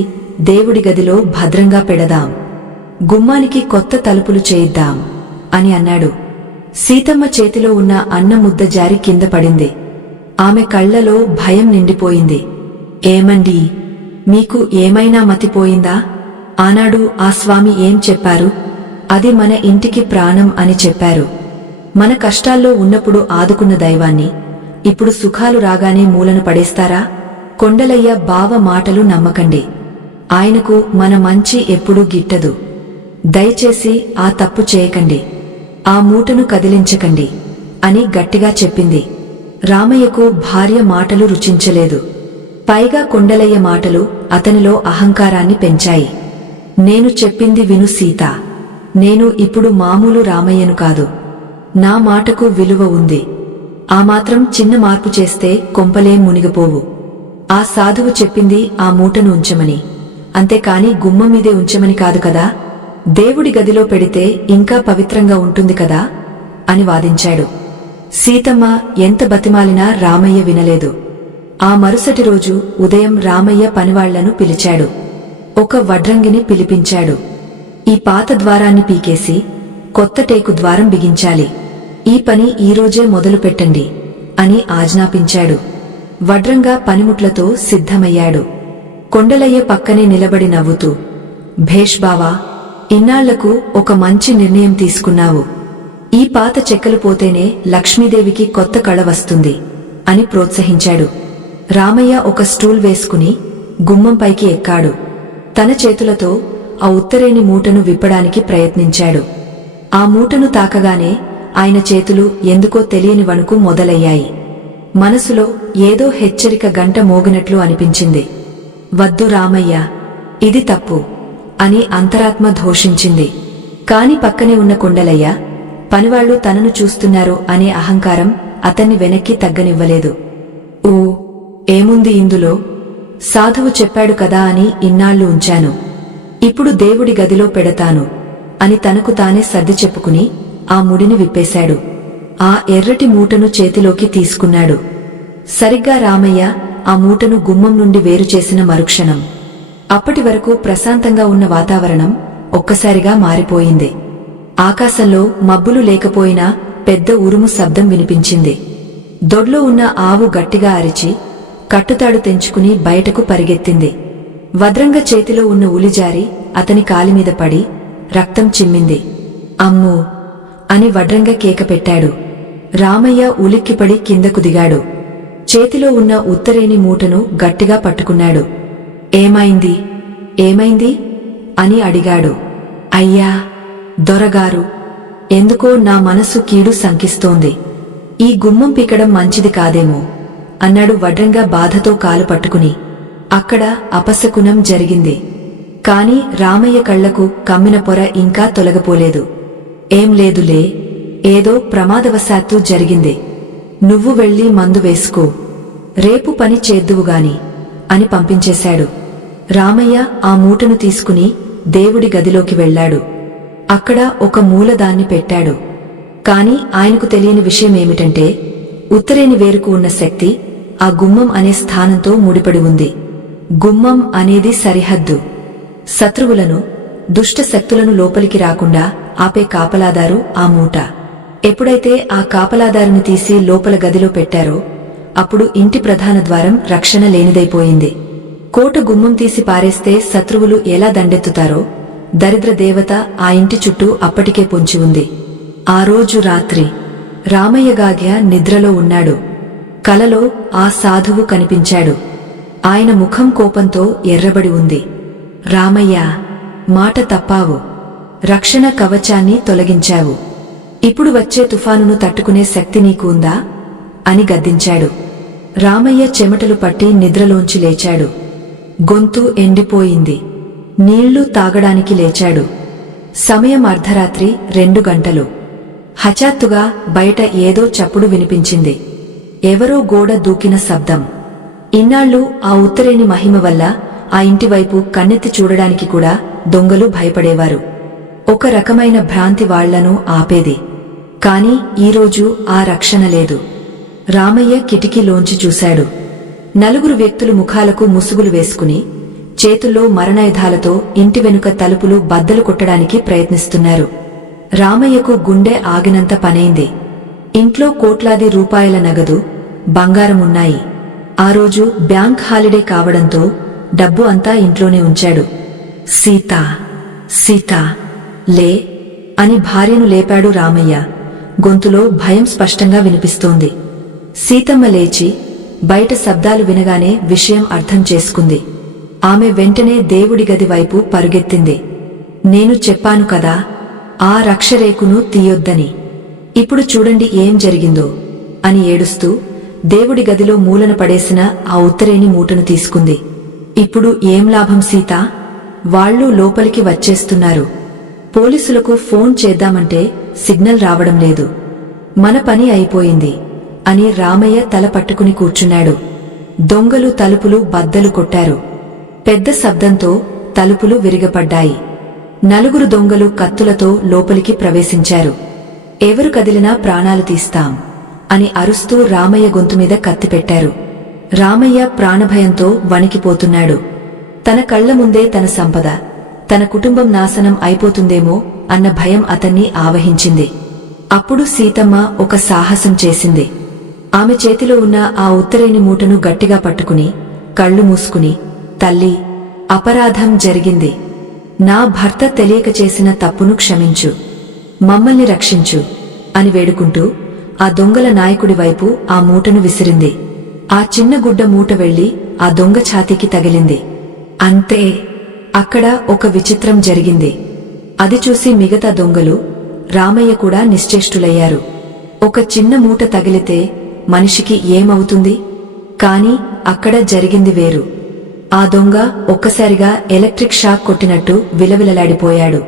దేవుడి గదిలో భద్రంగా పెడదాం, గుమ్మానికి కొత్త తలుపులు చేయిద్దాం అని అన్నాడు. సీతమ్మ చేతిలో ఉన్న అన్న ముద్ద జారి కింద పడింది. ఆమె కళ్లలో భయం నిండిపోయింది. ఏమండీ, మీకు ఏమైనా మతిపోయిందా? ఆనాడు ఆ స్వామి ఏం చెప్పారు? అది మన ఇంటికి ప్రాణం అని చెప్పారు. మన కష్టాల్లో ఉన్నప్పుడు ఆదుకున్న దైవాన్ని ఇప్పుడు సుఖాలు రాగానే మూలను పడేస్తారా? కొండలయ్య బావ మాటలు నమ్మకండి. ఆయనకు మన మంచి ఎప్పుడూ గిట్టదు. దయచేసి ఆ తప్పు చేయకండి, ఆ మూటను కదిలించకండి అని గట్టిగా చెప్పింది. రామయ్యకు భార్య మాటలు రుచించలేదు. పైగా కొండలయ్య మాటలు అతనిలో అహంకారాన్ని పెంచాయి. నేను చెప్పింది విను సీతా, నేను ఇప్పుడు మామూలు రామయ్యను కాదు. నా మాటకు విలువ ఉంది. ఆ మాత్రం చిన్న మార్పు చేస్తే కొంపలేం మునిగిపోవు. ఆ సాధువు చెప్పింది ఆ మూటను ఉంచమని, అంతేకాని గుమ్మం మీదే ఉంచమని కాదు కదా. దేవుడి గదిలో పెడితే ఇంకా పవిత్రంగా ఉంటుంది కదా అని వాదించాడు. సీతమ్మ ఎంత బతిమాలినా రామయ్య వినలేదు. ఆ మరుసటి రోజు ఉదయం రామయ్య పనివాళ్లను పిలిచాడు. ఒక వడ్రంగిని పిలిపించాడు. ఈ పాత ద్వారాన్ని పీకేసి కొత్త టేకు ద్వారం బిగించాలి. ఈ పని ఈరోజే మొదలు పెట్టండి అని ఆజ్ఞాపించాడు. వడ్రంగా పనిముట్లతో సిద్ధమయ్యాడు. కొండలయ్య పక్కనే నిలబడి నవ్వుతూ, భేష్ బావా, ఇన్నాళ్లకు ఒక మంచి నిర్ణయం తీసుకున్నావు. ఈ పాత చెక్కలు పోతేనే లక్ష్మీదేవికి కొత్త కళ వస్తుంది అని ప్రోత్సహించాడు. రామయ్య ఒక స్టూల్ వేసుకుని గుమ్మంపైకి ఎక్కాడు. తన చేతులతో ఆ ఉత్తరేణి మూటను విప్పడానికి ప్రయత్నించాడు. ఆ మూటను తాకగానే ఆయన చేతులు ఎందుకో తెలియని వణుకు మొదలయ్యాయి. మనసులో ఏదో హెచ్చరిక గంట మోగినట్లు అనిపించింది. వద్దు రామయ్య, ఇది తప్పు అని అంతరాత్మ ఘోషించింది. కాని పక్కనే ఉన్న కొండలయ్య, పనివాళ్లు తనను చూస్తున్నారు అనే అహంకారం అతన్ని వెనక్కి తగ్గనివ్వలేదు. ఊ, ఏముంది ఇందులో? సాధువు చెప్పాడు కదా అని ఇన్నాళ్లు ఉంచాను. ఇప్పుడు దేవుడి గదిలో పెడతాను అని తనకు తానే సర్ది చెప్పుకుని ఆ ముడిని విప్పేశాడు. ఆ ఎర్రటి మూటను చేతిలోకి తీసుకున్నాడు. సరిగ్గా రామయ్య ఆ మూటను గుమ్మం నుండి వేరుచేసిన మరుక్షణం అప్పటి వరకు ప్రశాంతంగా ఉన్న వాతావరణం ఒక్కసారిగా మారిపోయింది. ఆకాశంలో మబ్బులు లేకపోయినా పెద్ద ఉరుము శబ్దం వినిపించింది. దొడ్లో ఉన్న ఆవు గట్టిగా అరిచి కట్టుతాడు తెంచుకుని బయటకు పరిగెత్తింది. వద్రంగ చేతిలో ఉన్న ఉలిజారి అతని కాలిమీద పడి రక్తం చిమ్మింది. అమ్మో అని వడ్రంగ కేక పెట్టాడు. రామయ్య ఉలిక్కిపడి కిందకు దిగాడు. చేతిలో ఉన్న ఉత్తరేణి మూటను గట్టిగా పట్టుకున్నాడు. ఏమైంది ఏమైంది అని అడిగాడు. అయ్యా దొరగారు, ఎందుకో నా మనసు కీడు శంకిస్తోంది. ఈ గుమ్మం పీకడం మంచిది కాదేమో అన్నాడు వడ్రంగ బాధతో కాలు పట్టుకుని. అక్కడ అపశకునం జరిగింది. కాని రామయ్య కళ్లకు కమ్మిన పొర ఇంకా తొలగపోలేదు. ఏం లేదులే, ఏదో ప్రమాదవశాత్తు జరిగింది. నువ్వు వెళ్ళి మందు వేసుకో, రేపు పని చేద్దువుగాని అని పంపించేశాడు. రామయ్య ఆ మూటను తీసుకుని దేవుడి గదిలోకి వెళ్లాడు. అక్కడ ఒక మూలదాన్ని పెట్టాడు. కాని ఆయనకు తెలియని విషయమేమిటంటే ఉత్తరేని వేరుకు ఉన్న శక్తి ఆ గుమ్మం అనే స్థానంతో ముడిపడి ఉంది. గుమ్మం అనేది సరిహద్దు. శత్రువులను, దుష్ట శక్తులను లోపలికి రాకుండా ఆపే కాపలాదారు ఆ మూట. ఎప్పుడైతే ఆ కాపలాదారుని తీసి లోపల గదిలో పెట్టారో అప్పుడు ఇంటి ప్రధాన ద్వారం రక్షణ లేనిదైపోయింది. కోట గుమ్మం తీసి పారేస్తే శత్రువులు ఎలా దండెత్తుతారో దరిద్ర దేవత ఆ ఇంటి చుట్టూ అప్పటికే పొంచి ఉంది. ఆ రోజు రాత్రి రామయ్యగాగ్య నిద్రలో ఉన్నాడు. కలలో ఆ సాధువు కనిపించాడు. ఆయన ముఖం కోపంతో ఎర్రబడి ఉంది. రామయ్య, మాట తప్పావు. రక్షణ కవచాన్ని తొలగించావు. ఇప్పుడు వచ్చే తుఫానును తట్టుకునే శక్తి నీకు ఉందా అని గద్దించాడు. రామయ్య చెమటలు పట్టి నిద్రలోంచి లేచాడు. గొంతు ఎండిపోయింది. నీళ్లు తాగడానికి లేచాడు. సమయం అర్ధరాత్రి 2 గంటలు. హఠాత్తుగా బయట ఏదో చప్పుడు వినిపించింది. ఎవరో గోడ దూకిన శబ్దం. ఇన్నాళ్లు ఆ ఉత్తరేణి మహిమ వల్ల ఆ ఇంటివైపు కన్నెత్తి చూడడానికి కూడా దొంగలు భయపడేవారు. ఒక రకమైన భ్రాంతి వాళ్లను ఆపేది. కాని ఈరోజు ఆ రక్షణ లేదు. రామయ్య కిటికీలోంచి చూశాడు. నలుగురు వ్యక్తులు ముఖాలకు ముసుగులు వేసుకుని చేతుల్లో మరణాయుధాలతో ఇంటి వెనుక తలుపులు బద్దలు కొట్టడానికి ప్రయత్నిస్తున్నారు. రామయ్యకు గుండె ఆగినంత పనైంది. ఇంట్లో కోట్లాది రూపాయల నగదు, బంగారమున్నాయి. ఆ రోజు బ్యాంక్ హాలిడే కావడంతో డబ్బు అంతా ఇంట్లోనే ఉంచాడు. సీతా, సీతా, లే అని భార్యను లేపాడు రామయ్య. గొంతులో భయం స్పష్టంగా వినిపిస్తోంది. సీతమ్మ లేచి బయట శబ్దాలు వినగానే విషయం అర్థం చేసుకుంది. ఆమె వెంటనే దేవుడి గది వైపు పరుగెత్తింది. నేను చెప్పాను కదా, ఆ రక్షరేకును తీయొద్దని. ఇప్పుడు చూడండి ఏం జరిగిందో అని ఏడుస్తూ దేవుడి గదిలో మూలన పడేసిన ఆ ఉత్తరేణి మూటను తీసుకుంది. ఇప్పుడు ఏం లాభం సీతా? వాళ్ళు లోపలికి వచ్చేస్తున్నారు. పోలీసులకు ఫోన్ చేద్దామంటే సిగ్నల్ రావడం లేదు. మన పని అయిపోయింది అని రామయ్య తల పట్టుకుని కూర్చున్నాడు. దొంగలు తలుపులు బద్దలు కొట్టారు. పెద్ద శబ్దంతో తలుపులు విరిగపడ్డాయి. నలుగురు దొంగలు కత్తులతో లోపలికి ప్రవేశించారు. ఎవరు కదిలినా ప్రాణాలు తీస్తాం అని అరుస్తూ రామయ్య గొంతుమీద కత్తి పెట్టారు. రామయ్య ప్రాణభయంతో వణికిపోతున్నాడు. తన కళ్ల ముందే తన సంపద, తన కుటుంబం నాశనం అయిపోతుందేమో అన్న భయం అతన్ని ఆవహించింది. అప్పుడు సీతమ్మ ఒక సాహసం చేసింది. ఆమె చేతిలో ఉన్న ఆ ఉత్తరేణి మూటను గట్టిగా పట్టుకుని కళ్ళు మూసుకుని, తల్లి, అపరాధం జరిగింది. నా భర్త తెలియక చేసిన తప్పును క్షమించు, మమ్మల్ని రక్షించు అని వేడుకుంటూ ఆ దొంగల నాయకుడి వైపు ఆ మూటను విసిరింది. ఆ చిన్న గుడ్డ మూట వెళ్లి ఆ దొంగ ఛాతీకి తగిలింది. అంతే, అక్కడ ఒక విచిత్రం జరిగింది. అది చూసి మిగతా దొంగలు, రామయ్య కూడా నిశ్చేష్టులయ్యారు. ఒక చిన్న మూట తగిలితే మనిషికి ఏమవుతుంది? కాని అక్కడ జరిగింది వేరు. ఆ దొంగ ఒక్కసారిగా ఎలక్ట్రిక్ షాక్ కొట్టినట్టు విలవిలలాడిపోయాడు.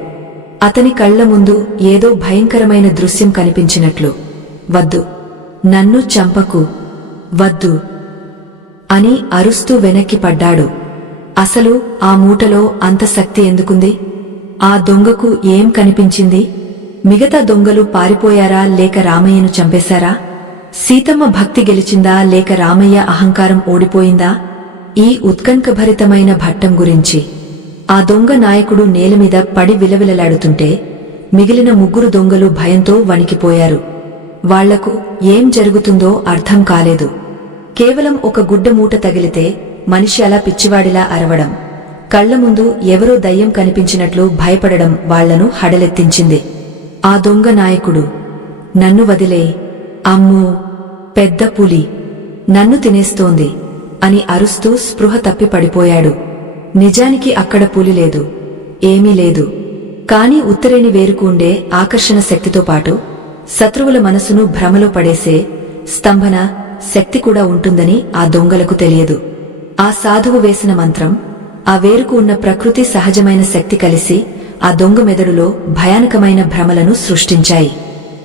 అతని కళ్ల ముందు ఏదో భయంకరమైన దృశ్యం కనిపించినట్లు, వద్దు, నన్ను చంపకు, వద్దు అని అరుస్తూ వెనక్కి పడ్డాడు. అసలు ఆ మూటలో అంత శక్తి ఎందుకుంది? ఆ దొంగకు ఏం కనిపించింది? మిగతా దొంగలు పారిపోయారా లేక రామయ్యను చంపేశారా? సీతమ్మ భక్తి గెలిచిందా లేక రామయ్య అహంకారం ఓడిపోయిందా? ఈ ఉత్కంఠభరితమైన ఘట్టం గురించి ఆ దొంగ నాయకుడు నేలమీద పడి విలవిలలాడుతుంటే మిగిలిన ముగ్గురు దొంగలు భయంతో వణికిపోయారు. వాళ్లకు ఏం జరుగుతుందో అర్థం కాలేదు. కేవలం ఒక గుడ్డ మూట తగిలితే మనిషి అలా పిచ్చివాడిలా అరవడం, కళ్ల ముందు ఎవరో దయ్యం కనిపించినట్లు భయపడడం వాళ్లను హడలెత్తించింది. ఆ దొంగ నాయకుడు, నన్ను వదిలే, అమ్మో, పెద్ద పులి నన్ను తినేస్తోంది అని అరుస్తూ స్పృహ తప్పి పడిపోయాడు. నిజానికి అక్కడ పులి లేదు, ఏమీ లేదు. కాని ఉత్తరేణి వేరుకు ఉండే ఆకర్షణ శక్తితో పాటు శత్రువుల మనసును భ్రమలో పడేసే స్తంభన శక్తి కూడా ఉంటుందని ఆ దొంగలకు తెలియదు. ఆ సాధువు వేసిన మంత్రం, ఆ వేరుకు ఉన్న ప్రకృతి సహజమైన శక్తి కలిసి ఆ దొంగ మెదడులో భయానకమైన భ్రమలను సృష్టించాయి.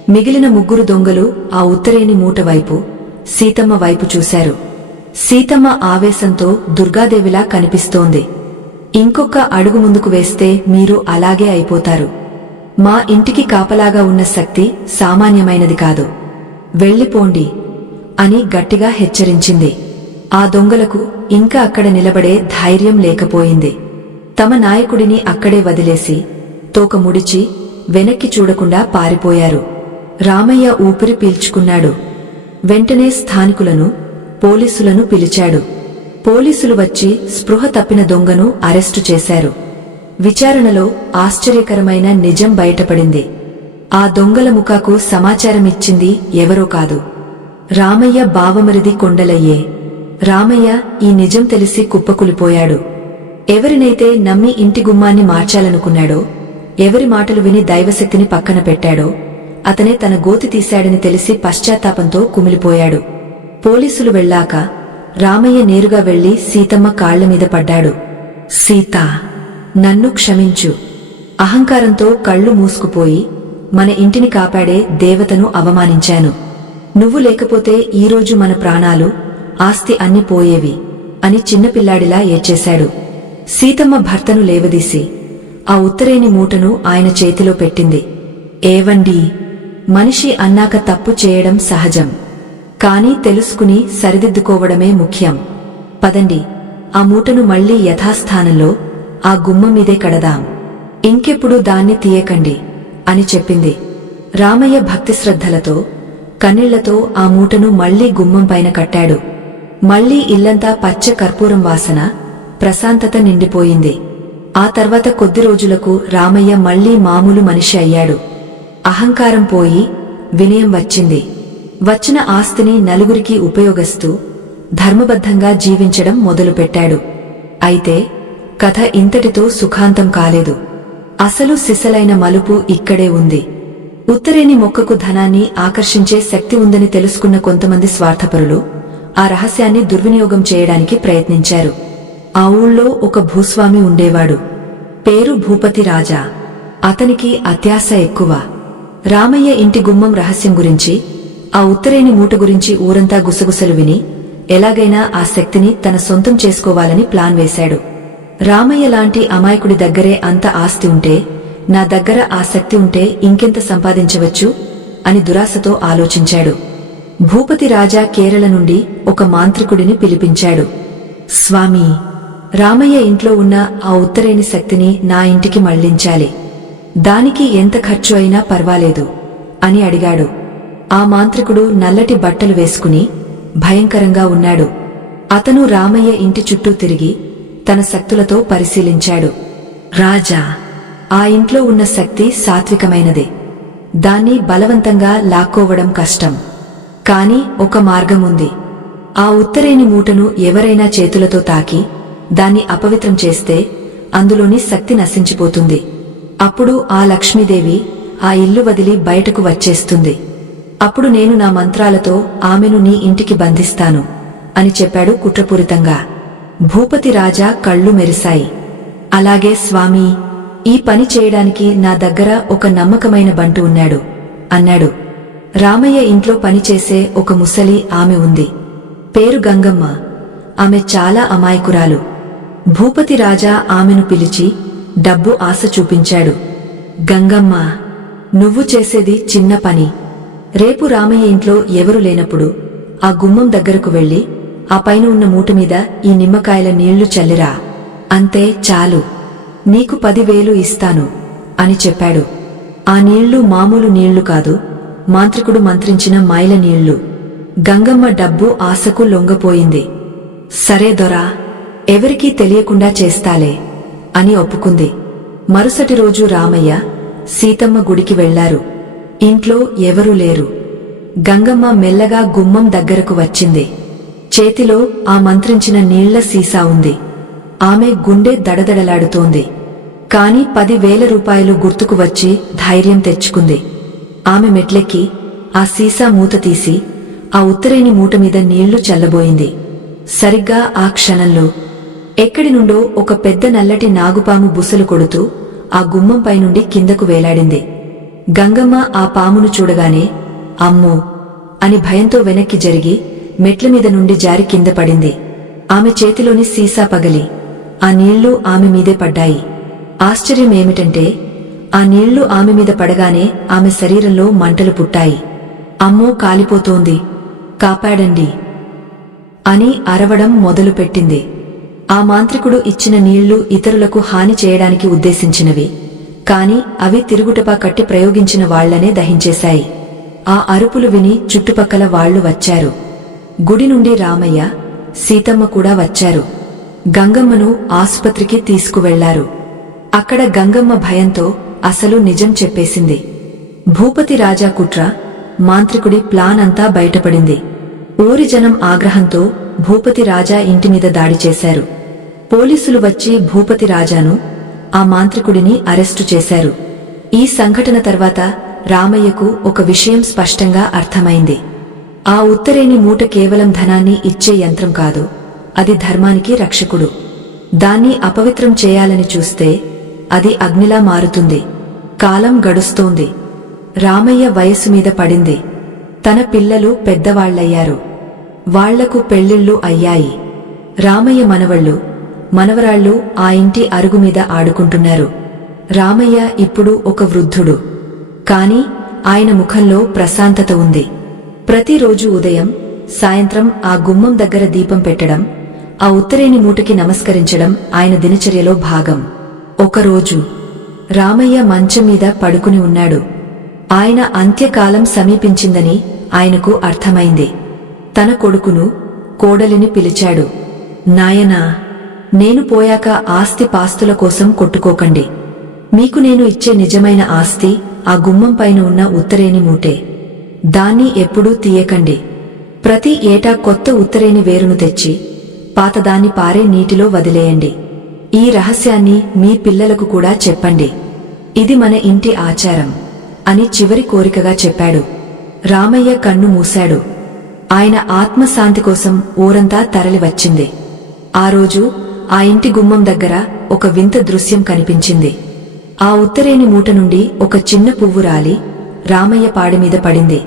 మిగిలిన ముగ్గురు దొంగలు ఆ ఉత్తరేణి మూట వైపు, సీతమ్మ వైపు చూశారు. సీతమ్మ ఆవేశంతో దుర్గాదేవిలా కనిపిస్తోంది. ఇంకొక అడుగు ముందుకు వేస్తే మీరు అలాగే అయిపోతారు. మా ఇంటికి కాపలాగా ఉన్న శక్తి సామాన్యమైనది కాదు, వెళ్ళిపోండి అని గట్టిగా హెచ్చరించింది. ఆ దొంగలకు ఇంకా అక్కడ నిలబడే ధైర్యం లేకపోయింది. తమ నాయకుడిని అక్కడే వదిలేసి తోక ముడిచి వెనక్కి చూడకుండా పారిపోయారు. రామయ్య ఊపిరి పీల్చుకున్నాడు. వెంటనే స్థానికులను, పోలీసులను పిలిచాడు. పోలీసులు వచ్చి స్పృహ తప్పిన దొంగను అరెస్టు చేశారు. విచారణలో ఆశ్చర్యకరమైన నిజం బయటపడింది. ఆ దొంగల ముఖాకు సమాచారమిచ్చింది ఎవరో కాదు, రామయ్య బావమరిది కొండలయ్యే. రామయ్య ఈ నిజం తెలిసి కుప్పకులిపోయాడు. ఎవరినైతే నమ్మి ఇంటి గుమ్మాన్ని మార్చాలనుకున్నాడో, ఎవరి మాటలు విని దైవశక్తిని పక్కన పెట్టాడో అతనే తన గోతి తీశాడని తెలిసి పశ్చాత్తాపంతో కుమిలిపోయాడు. పోలీసులు వెళ్లాక రామయ్య నేరుగా వెళ్లి సీతమ్మ కాళ్లమీద పడ్డాడు. సీతా, నన్ను క్షమించు. అహంకారంతో కళ్ళు మూసుకుపోయి మన ఇంటిని కాపాడే దేవతను అవమానించాను. నువ్వు లేకపోతే ఈరోజు మన ప్రాణాలు, ఆస్తి అన్ని పోయేవి అని చిన్నపిల్లాడిలా ఏడ్చేశాడు. సీతమ్మ భర్తను లేవదీసి ఆ ఉత్తరేని మూటను ఆయన చేతిలో పెట్టింది. ఏవండీ, మనిషి అన్నాక తప్పు చేయడం సహజం. కానీ తెలుసుకుని సరిదిద్దుకోవడమే ముఖ్యం. పదండి, ఆ మూటను మళ్లీ యథాస్థానంలో ఆ గుమ్మం మీదే కడదాం. ఇంకెప్పుడు దాన్ని తీయకండి అని చెప్పింది. రామయ్య భక్తిశ్రద్ధలతో కన్నీళ్లతో ఆ మూటను మళ్లీ గుమ్మం పైన కట్టాడు. మళ్లీ ఇల్లంతా పచ్చ కర్పూరం వాసన, ప్రశాంతత నిండిపోయింది. ఆ తర్వాత కొద్ది రోజులకు రామయ్య మళ్లీ మామూలు మనిషి అయ్యాడు. అహంకారం పోయి వినయం వచ్చింది. వచ్చిన ఆస్తిని నలుగురికి ఉపయోగిస్తూ ధర్మబద్ధంగా జీవించడం మొదలుపెట్టాడు. అయితే కథ ఇంతటితో సుఖాంతం కాలేదు. అసలు సిసలైన మలుపు ఇక్కడే ఉంది. ఉత్తరేని మొక్కకు ధనాన్ని ఆకర్షించే శక్తి ఉందని తెలుసుకున్న కొంతమంది స్వార్థపరులు ఆ రహస్యాన్ని దుర్వినియోగం చేయడానికి ప్రయత్నించారు. ఆ ఊళ్ళో ఒక భూస్వామి ఉండేవాడు. పేరు భూపతి రాజా. అతనికి అత్యాశ ఎక్కువ. రామయ్య ఇంటి గుమ్మం రహస్యం గురించి, ఆ ఉత్తరేని మూట గురించి ఊరంతా గుసగుసలు విని ఎలాగైనా ఆ శక్తిని తన సొంతం చేసుకోవాలని ప్లాన్ వేశాడు. రామయ్య లాంటి అమాయకుడి దగ్గరే అంత ఆస్తి ఉంటే, నా దగ్గర ఆ శక్తి ఉంటే ఇంకెంత సంపాదించవచ్చు అని దురాశతో ఆలోచించాడు. భూపతి రాజా కేరళ నుండి ఒక మాంత్రికుడిని పిలిపించాడు. స్వామీ, రామయ్య ఇంట్లో ఉన్న ఆ ఉత్తరేని శక్తిని నా ఇంటికి మళ్లించాలి. దానికి ఎంత ఖర్చు అయినా పర్వాలేదు అని అడిగాడు. ఆ మాంత్రికుడు నల్లటి బట్టలు వేసుకుని భయంకరంగా ఉన్నాడు. అతను రామయ్య ఇంటి చుట్టూ తిరిగి తన శక్తులతో పరిశీలించాడు. రాజా, ఆ ఇంట్లో ఉన్న శక్తి సాత్వికమైనదే. దాన్ని బలవంతంగా లాక్కోవడం కష్టం. కాని ఒక మార్గముంది. ఆ ఉత్తరేని మూటను ఎవరైనా చేతులతో తాకి దాన్ని అపవిత్రం చేస్తే అందులోని శక్తి నశించిపోతుంది. అప్పుడు ఆ లక్ష్మీదేవి ఆ ఇల్లు వదిలి బయటకు వచ్చేస్తుంది. అప్పుడు నేను నా మంత్రాలతో ఆమెను నీ ఇంటికి బంధిస్తాను అని చెప్పాడు కుట్రపూరితంగా. భూపతి రాజా కళ్ళు మెరిశాయి. అలాగే స్వామీ, ఈ పని చేయడానికి నా దగ్గర ఒక నమ్మకమైన బంటు ఉన్నాడు అన్నాడు. రామయ్య ఇంట్లో పనిచేసే ఒక ముసలి ఆమె ఉంది. పేరు గంగమ్మ. ఆమె చాలా అమాయకురాలు. భూపతి రాజా ఆమెను పిలిచి డబ్బు ఆశ చూపించాడు. గంగమ్మ, నువ్వు చేసేది చిన్న పని. రేపు రామయ్య ఇంట్లో ఎవరు లేనప్పుడు ఆ గుమ్మం దగ్గరకు వెళ్లి ఆ పైన ఉన్న మూట మీద ఈ నిమ్మకాయల నీళ్లు చల్లిరా. అంతే చాలు. నీకు 10,000 ఇస్తాను అని చెప్పాడు. ఆ నీళ్లు మామూలు నీళ్లు కాదు, మాంత్రికుడు మంత్రించిన మైల నీళ్లు. గంగమ్మ డబ్బు ఆశకు లొంగపోయింది. సరే దొరా, ఎవరికీ తెలియకుండా చేస్తాలే అని ఒప్పుకుంది. మరుసటి రోజు రామయ్య, సీతమ్మ గుడికి వెళ్లారు. ఇంట్లో ఎవరూ లేరు. గంగమ్మ మెల్లగా గుమ్మం దగ్గరకు వచ్చింది. చేతిలో ఆ మంత్రించిన నీళ్ల సీసా ఉంది. ఆమె గుండె దడదడలాడుతోంది. కాని 10,000 రూపాయలు గుర్తుకు వచ్చి ధైర్యం తెచ్చుకుంది. ఆమె మెట్లెక్కి ఆ సీసా మూత తీసి ఆ ఉత్తరేని మూట మీద నీళ్లు చల్లబోయింది. సరిగ్గా ఆ క్షణంలో ఎక్కడి నుండో ఒక పెద్ద నల్లటి నాగుపాము బుసలు కొడుతూ ఆ గుమ్మంపై నుండి కిందకు వేలాడింది. గంగమ్మ ఆ పామును చూడగానే అమ్మో అని భయంతో వెనక్కి జరిగి మెట్ల మీద నుండి జారి కింద పడింది. ఆమె చేతిలోని సీసా పగలి ఆ నీళ్లు ఆమె మీదే పడ్డాయి. ఆశ్చర్యమేమిటంటే ఆ నీళ్లు ఆమె మీద పడగానే ఆమె శరీరంలో మంటలు పుట్టాయి. అమ్మో, కాలిపోతోంది, కాపాడండి అని అరవడం మొదలుపెట్టింది. ఆ మాంత్రికుడు ఇచ్చిన నీళ్లు ఇతరులకు హాని చేయడానికి ఉద్దేశించినవి, కాని అవి తిరుగుటపా కట్టి ప్రయోగించిన వాళ్లనే దహించేశాయి. ఆ అరుపులు విని చుట్టుపక్కల వాళ్లు వచ్చారు. గుడి నుండి రామయ్య, సీతమ్మ కూడా వచ్చారు. గంగమ్మను ఆసుపత్రికి తీసుకువెళ్లారు. అక్కడ గంగమ్మ భయంతో అసలు నిజం చెప్పేసింది. భూపతి రాజా కుట్ర, మాంత్రికుడి ప్లాన్ అంతా బయటపడింది. ఊరి జనం ఆగ్రహంతో భూపతి రాజా ఇంటిమీద దాడి చేశారు. పోలీసులు వచ్చి భూపతి రాజాను, ఆ మాంత్రికుడిని అరెస్టు చేశారు. ఈ సంఘటన తర్వాత రామయ్యకు ఒక విషయం స్పష్టంగా అర్థమైంది. ఆ ఉత్తరేని మూట కేవలం ధనాన్ని ఇచ్చే యంత్రం కాదు, అది ధర్మానికి రక్షకుడు. దాన్ని అపవిత్రం చేయాలని చూస్తే అది అగ్నిలా మారుతుంది. కాలం గడుస్తోంది. రామయ్య వయస్సు మీద పడింది. తన పిల్లలు పెద్దవాళ్లయ్యారు. వాళ్లకు పెళ్లిళ్లు అయ్యాయి. రామయ్య మనవళ్లు, మనవరాళ్లు ఆ ఇంటి అరుగుమీద ఆడుకుంటున్నారు. రామయ్య ఇప్పుడు ఒక వృద్ధుడు, కాని ఆయన ముఖంలో ప్రశాంతత ఉంది. ప్రతిరోజు ఉదయం సాయంత్రం ఆ గుమ్మం దగ్గర దీపం పెట్టడం, ఆ ఉత్తరేణి మూటకి నమస్కరించడం ఆయన దినచర్యలో భాగం. ఒకరోజు రామయ్య మంచం మీద పడుకుని ఉన్నాడు. ఆయన అంత్యకాలం సమీపించిందని ఆయనకు అర్థమైంది. తన కొడుకును, కోడలిని పిలిచాడు. నాయనా, నేను పోయాక ఆస్తి పాస్తుల కోసం కొట్టుకోకండి. మీకు నేను ఇచ్చే నిజమైన ఆస్తి ఆ గుమ్మం పైన ఉన్న ఉత్తరేణి మూటే. దాన్ని ఎప్పుడూ తీయకండి. ప్రతి ఏటా కొత్త ఉత్తరేణి వేరును తెచ్చి పాతదాన్ని పారే నీటిలో వదిలేయండి. ఈ రహస్యాన్ని మీ పిల్లలకు కూడా చెప్పండి. ఇది మన ఇంటి ఆచారం అని చివరి కోరికగా చెప్పాడు. రామయ్య కన్ను మూశాడు. ఆయన ఆత్మశాంతి కోసం ఊరంతా తరలివచ్చింది. ఆ రోజు ఆ ఇంటి గుమ్మం దగ్గర ఒక వింత దృశ్యం కనిపించింది. ఆ ఉత్తరేణి మూట నుండి ఒక చిన్న పువ్వు రాలి రామయ్య పాడిమీద పడింది.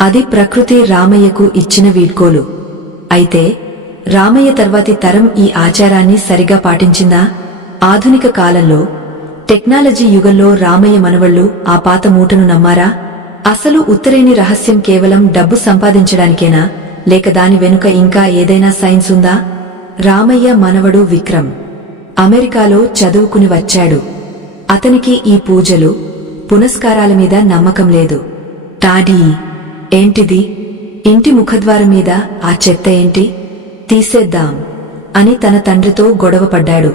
అది ప్రకృతి రామయ్యకు ఇచ్చిన వీడ్కోలు. అయితే రామయ్య తర్వాతి తరం ఈ ఆచారాన్ని సరిగా పాటించిందా? ఆధునిక కాలంలో, టెక్నాలజీ యుగంలో రామయ్య మనవళ్లు ఆ పాత మూటను నమ్మారా? అసలు ఉత్తరేణి రహస్యం కేవలం డబ్బు సంపాదించడానికేనా, లేక దాని వెనుక ఇంకా ఏదైనా సైన్స్ ఉందా? రామయ్య మనవడు విక్రమ్ అమెరికాలో చదువుకుని వచ్చాడు. అతనికి ఈ పూజలు, పునస్కారాల మీద నమ్మకం లేదు. డాడీ, ఏంటిది? ఇంటి ముఖద్వారం మీద ఆ చెత్త ఏంటి? తీసేద్దాం అని తన తండ్రితో గొడవపడ్డాడు.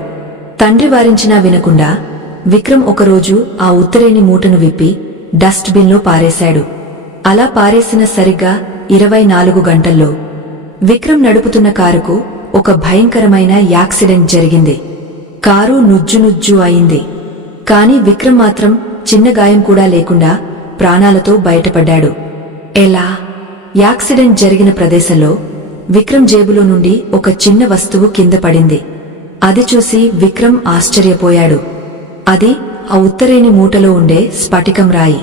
తండ్రి వారించినా వినకుండా విక్రమ్ ఒకరోజు ఆ ఉత్తరేణి మూటను విప్పి డస్ట్ బిన్లో పారేశాడు. అలా పారేసిన సరిగ్గా 24 గంటల్లో విక్రమ్ నడుపుతున్న కారుకు ఒక భయంకరమైన యాక్సిడెంట్ జరిగింది. కారు నుజ్జునుజ్జు అయింది. కాని విక్రమ్ మాత్రం చిన్న గాయం కూడా లేకుండా ప్రాణాలతో బయటపడ్డాడు. ఎలా? యాక్సిడెంట్ జరిగిన ప్రదేశంలో విక్రమ్ జేబులో నుండి ఒక చిన్న వస్తువు కింద పడింది. అది చూసి విక్రమ్ ఆశ్చర్యపోయాడు. అది ఆ ఉత్తరేణి మూటలో ఉండే స్ఫటికం రాయి.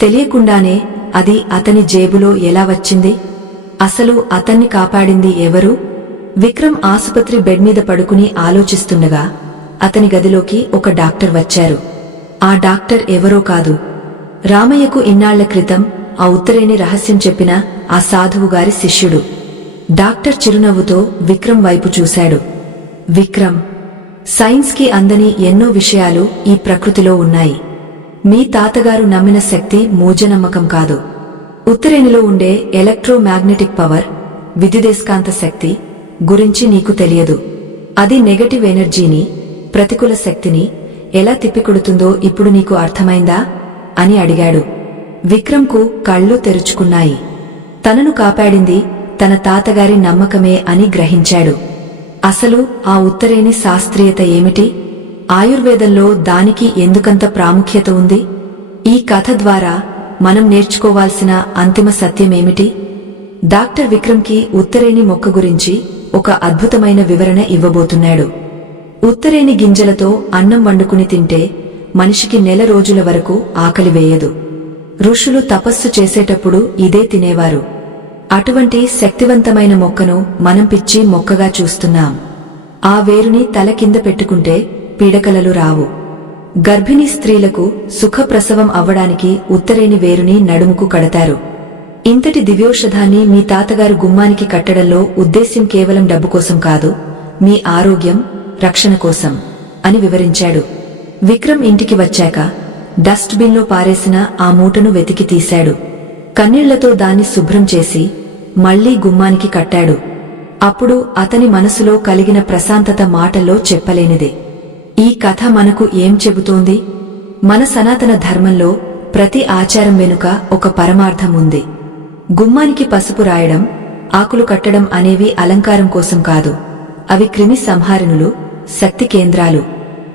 తెలియకుండానే అది అతని జేబులో ఎలా వచ్చింది? అసలు అతన్ని కాపాడింది ఎవరు? విక్రమ్ ఆసుపత్రి బెడ్ మీద పడుకుని ఆలోచిస్తుండగా అతని గదిలోకి ఒక డాక్టర్ వచ్చారు. ఆ డాక్టర్ ఎవరో కాదు, రామయ్యకు ఇన్నాళ్ల క్రితం ఆ ఉత్తరేణి రహస్యం చెప్పిన ఆ సాధువుగారి శిష్యుడు. డాక్టర్ చిరునవ్వుతో విక్రమ్ వైపు చూశాడు. విక్రమ్, సైన్స్ కి అందని ఎన్నో విషయాలు ఈ ప్రకృతిలో ఉన్నాయి. మీ తాతగారు నమ్మిన శక్తి మూజనమ్మకం కాదు. ఉత్తరేణిలో ఉండే ఎలక్ట్రోమాగ్నెటిక్ పవర్, విద్యుదయస్కాంత శక్తి గురించి నీకు తెలియదు. అది నెగటివ్ ఎనర్జీని, ప్రతికూల శక్తిని ఎలా తిప్పికొడుతుందో ఇప్పుడు నీకు అర్థమైందా అని అడిగాడు. విక్రమ్కు కళ్ళు తెరుచుకున్నాయి. తనను కాపాడింది తన తాతగారి నమ్మకమే అని గ్రహించాడు. అసలు ఆ ఉత్తరేణి శాస్త్రీయత ఏమిటి? ఆయుర్వేదంలో దానికి ఎందుకంత ప్రాముఖ్యత ఉంది? ఈ కథ ద్వారా మనం నేర్చుకోవాల్సిన అంతిమ సత్యమేమిటి? డాక్టర్ విక్రమ్కి ఉత్తరేణి మొక్క గురించి ఒక అద్భుతమైన వివరణ ఇవ్వబోతున్నాడు. ఉత్తరేణి గింజలతో అన్నం వండుకుని తింటే మనిషికి నెల రోజుల వరకు ఆకలి వేయదు. ఋషులు తపస్సు చేసేటప్పుడు ఇదే తినేవారు. అటువంటి శక్తివంతమైన మొక్కను మనం పిచ్చి మొక్కగా చూస్తున్నాం. ఆ వేరుని తల కింద పెట్టుకుంటే పీడకలలు రావు. గర్భిణీ స్త్రీలకు సుఖప్రసవం అవ్వడానికి ఉత్తరేణి వేరుని నడుముకు కడతారు. ఇంతటి దివ్యౌషధాన్ని మీ తాతగారు గుమ్మానికి కట్టడంలో ఉద్దేశ్యం కేవలం డబ్బు కోసం కాదు, మీ ఆరోగ్యం, రక్షణ కోసం అని వివరించాడు. విక్రమ్ ఇంటికి వచ్చాక డస్ట్ బిన్లో పారేసిన ఆ మూటను వెతికి తీశాడు. కన్నీళ్లతో దాన్ని శుభ్రం చేసి మళ్లీ గుమ్మానికి కట్టాడు. అప్పుడు అతని మనసులో కలిగిన ప్రశాంతత మాటల్లో చెప్పలేనిదే. ఈ కథ మనకు ఏం చెబుతోంది? మన సనాతన ధర్మంలో ప్రతి ఆచారం వెనుక ఒక పరమార్థం ఉంది. గుమ్మానికి పసుపు రాయడం, ఆకులు కట్టడం అనేవి అలంకారం కోసం కాదు, అవి క్రిమి సంహారిణులు, శక్తి కేంద్రాలు.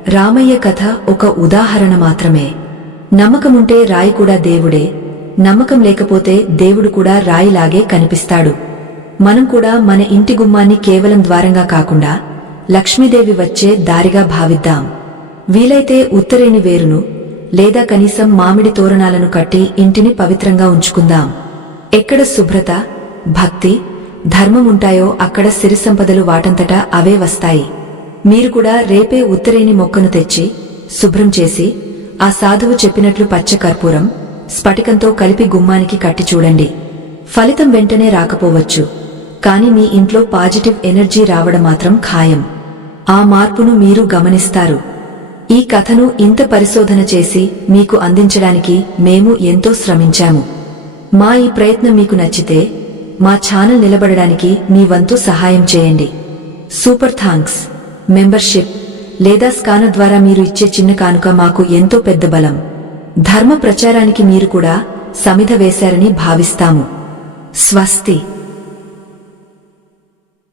రామయ్య కథ ఒక ఉదాహరణ మాత్రమే. నమ్మకముంటే రాయి కూడా దేవుడే, నమ్మకం లేకపోతే దేవుడు కూడా రాయిలాగే కనిపిస్తాడు. మనం కూడా మన ఇంటి గుమ్మాన్ని కేవలం ద్వారంగా కాకుండా లక్ష్మీదేవి వచ్చే దారిగా భావిద్దాం. వీలైతే ఉత్తరేణి వేరును లేదా కనీసం మామిడి తోరణాలను కట్టి ఇంటిని పవిత్రంగా ఉంచుకుందాం. ఎక్కడ శుభ్రత, భక్తి, ధర్మముంటాయో అక్కడ సిరి సంపదలు వాటంతటా అవే వస్తాయి. మీరు కూడా రేపే ఉత్తరేణి మొక్కను తెచ్చి శుభ్రం చేసి ఆ సాధువు చెప్పినట్లు పచ్చ కర్పూరం స్ఫటికంతో కలిపి గుమ్మానికి కట్టి చూడండి. ఫలితం వెంటనే రాకపోవచ్చు, కాని మీ ఇంట్లో పాజిటివ్ ఎనర్జీ రావడం మాత్రం ఖాయం. ఆ మార్పును మీరు గమనిస్తారు. ఈ కథను ఇంత పరిశోధన చేసి మీకు అందించడానికి మేము ఎంతో శ్రమించాము. మా ఈ ప్రయత్నం మీకు నచ్చితే మా ఛానల్ నిలబడడానికి మీ వంతు సహాయం చేయండి. Super thanks. మెంబర్షిప్ లేదా స్కానర్ ద్వారా మీరు ఇచ్చే చిన్న కానుక మాకు ఎంతో పెద్ద బలం. ధర్మ ప్రచారానికి మీరు కూడా సమిధ వేశారని భావిస్తాము. స్వస్తి.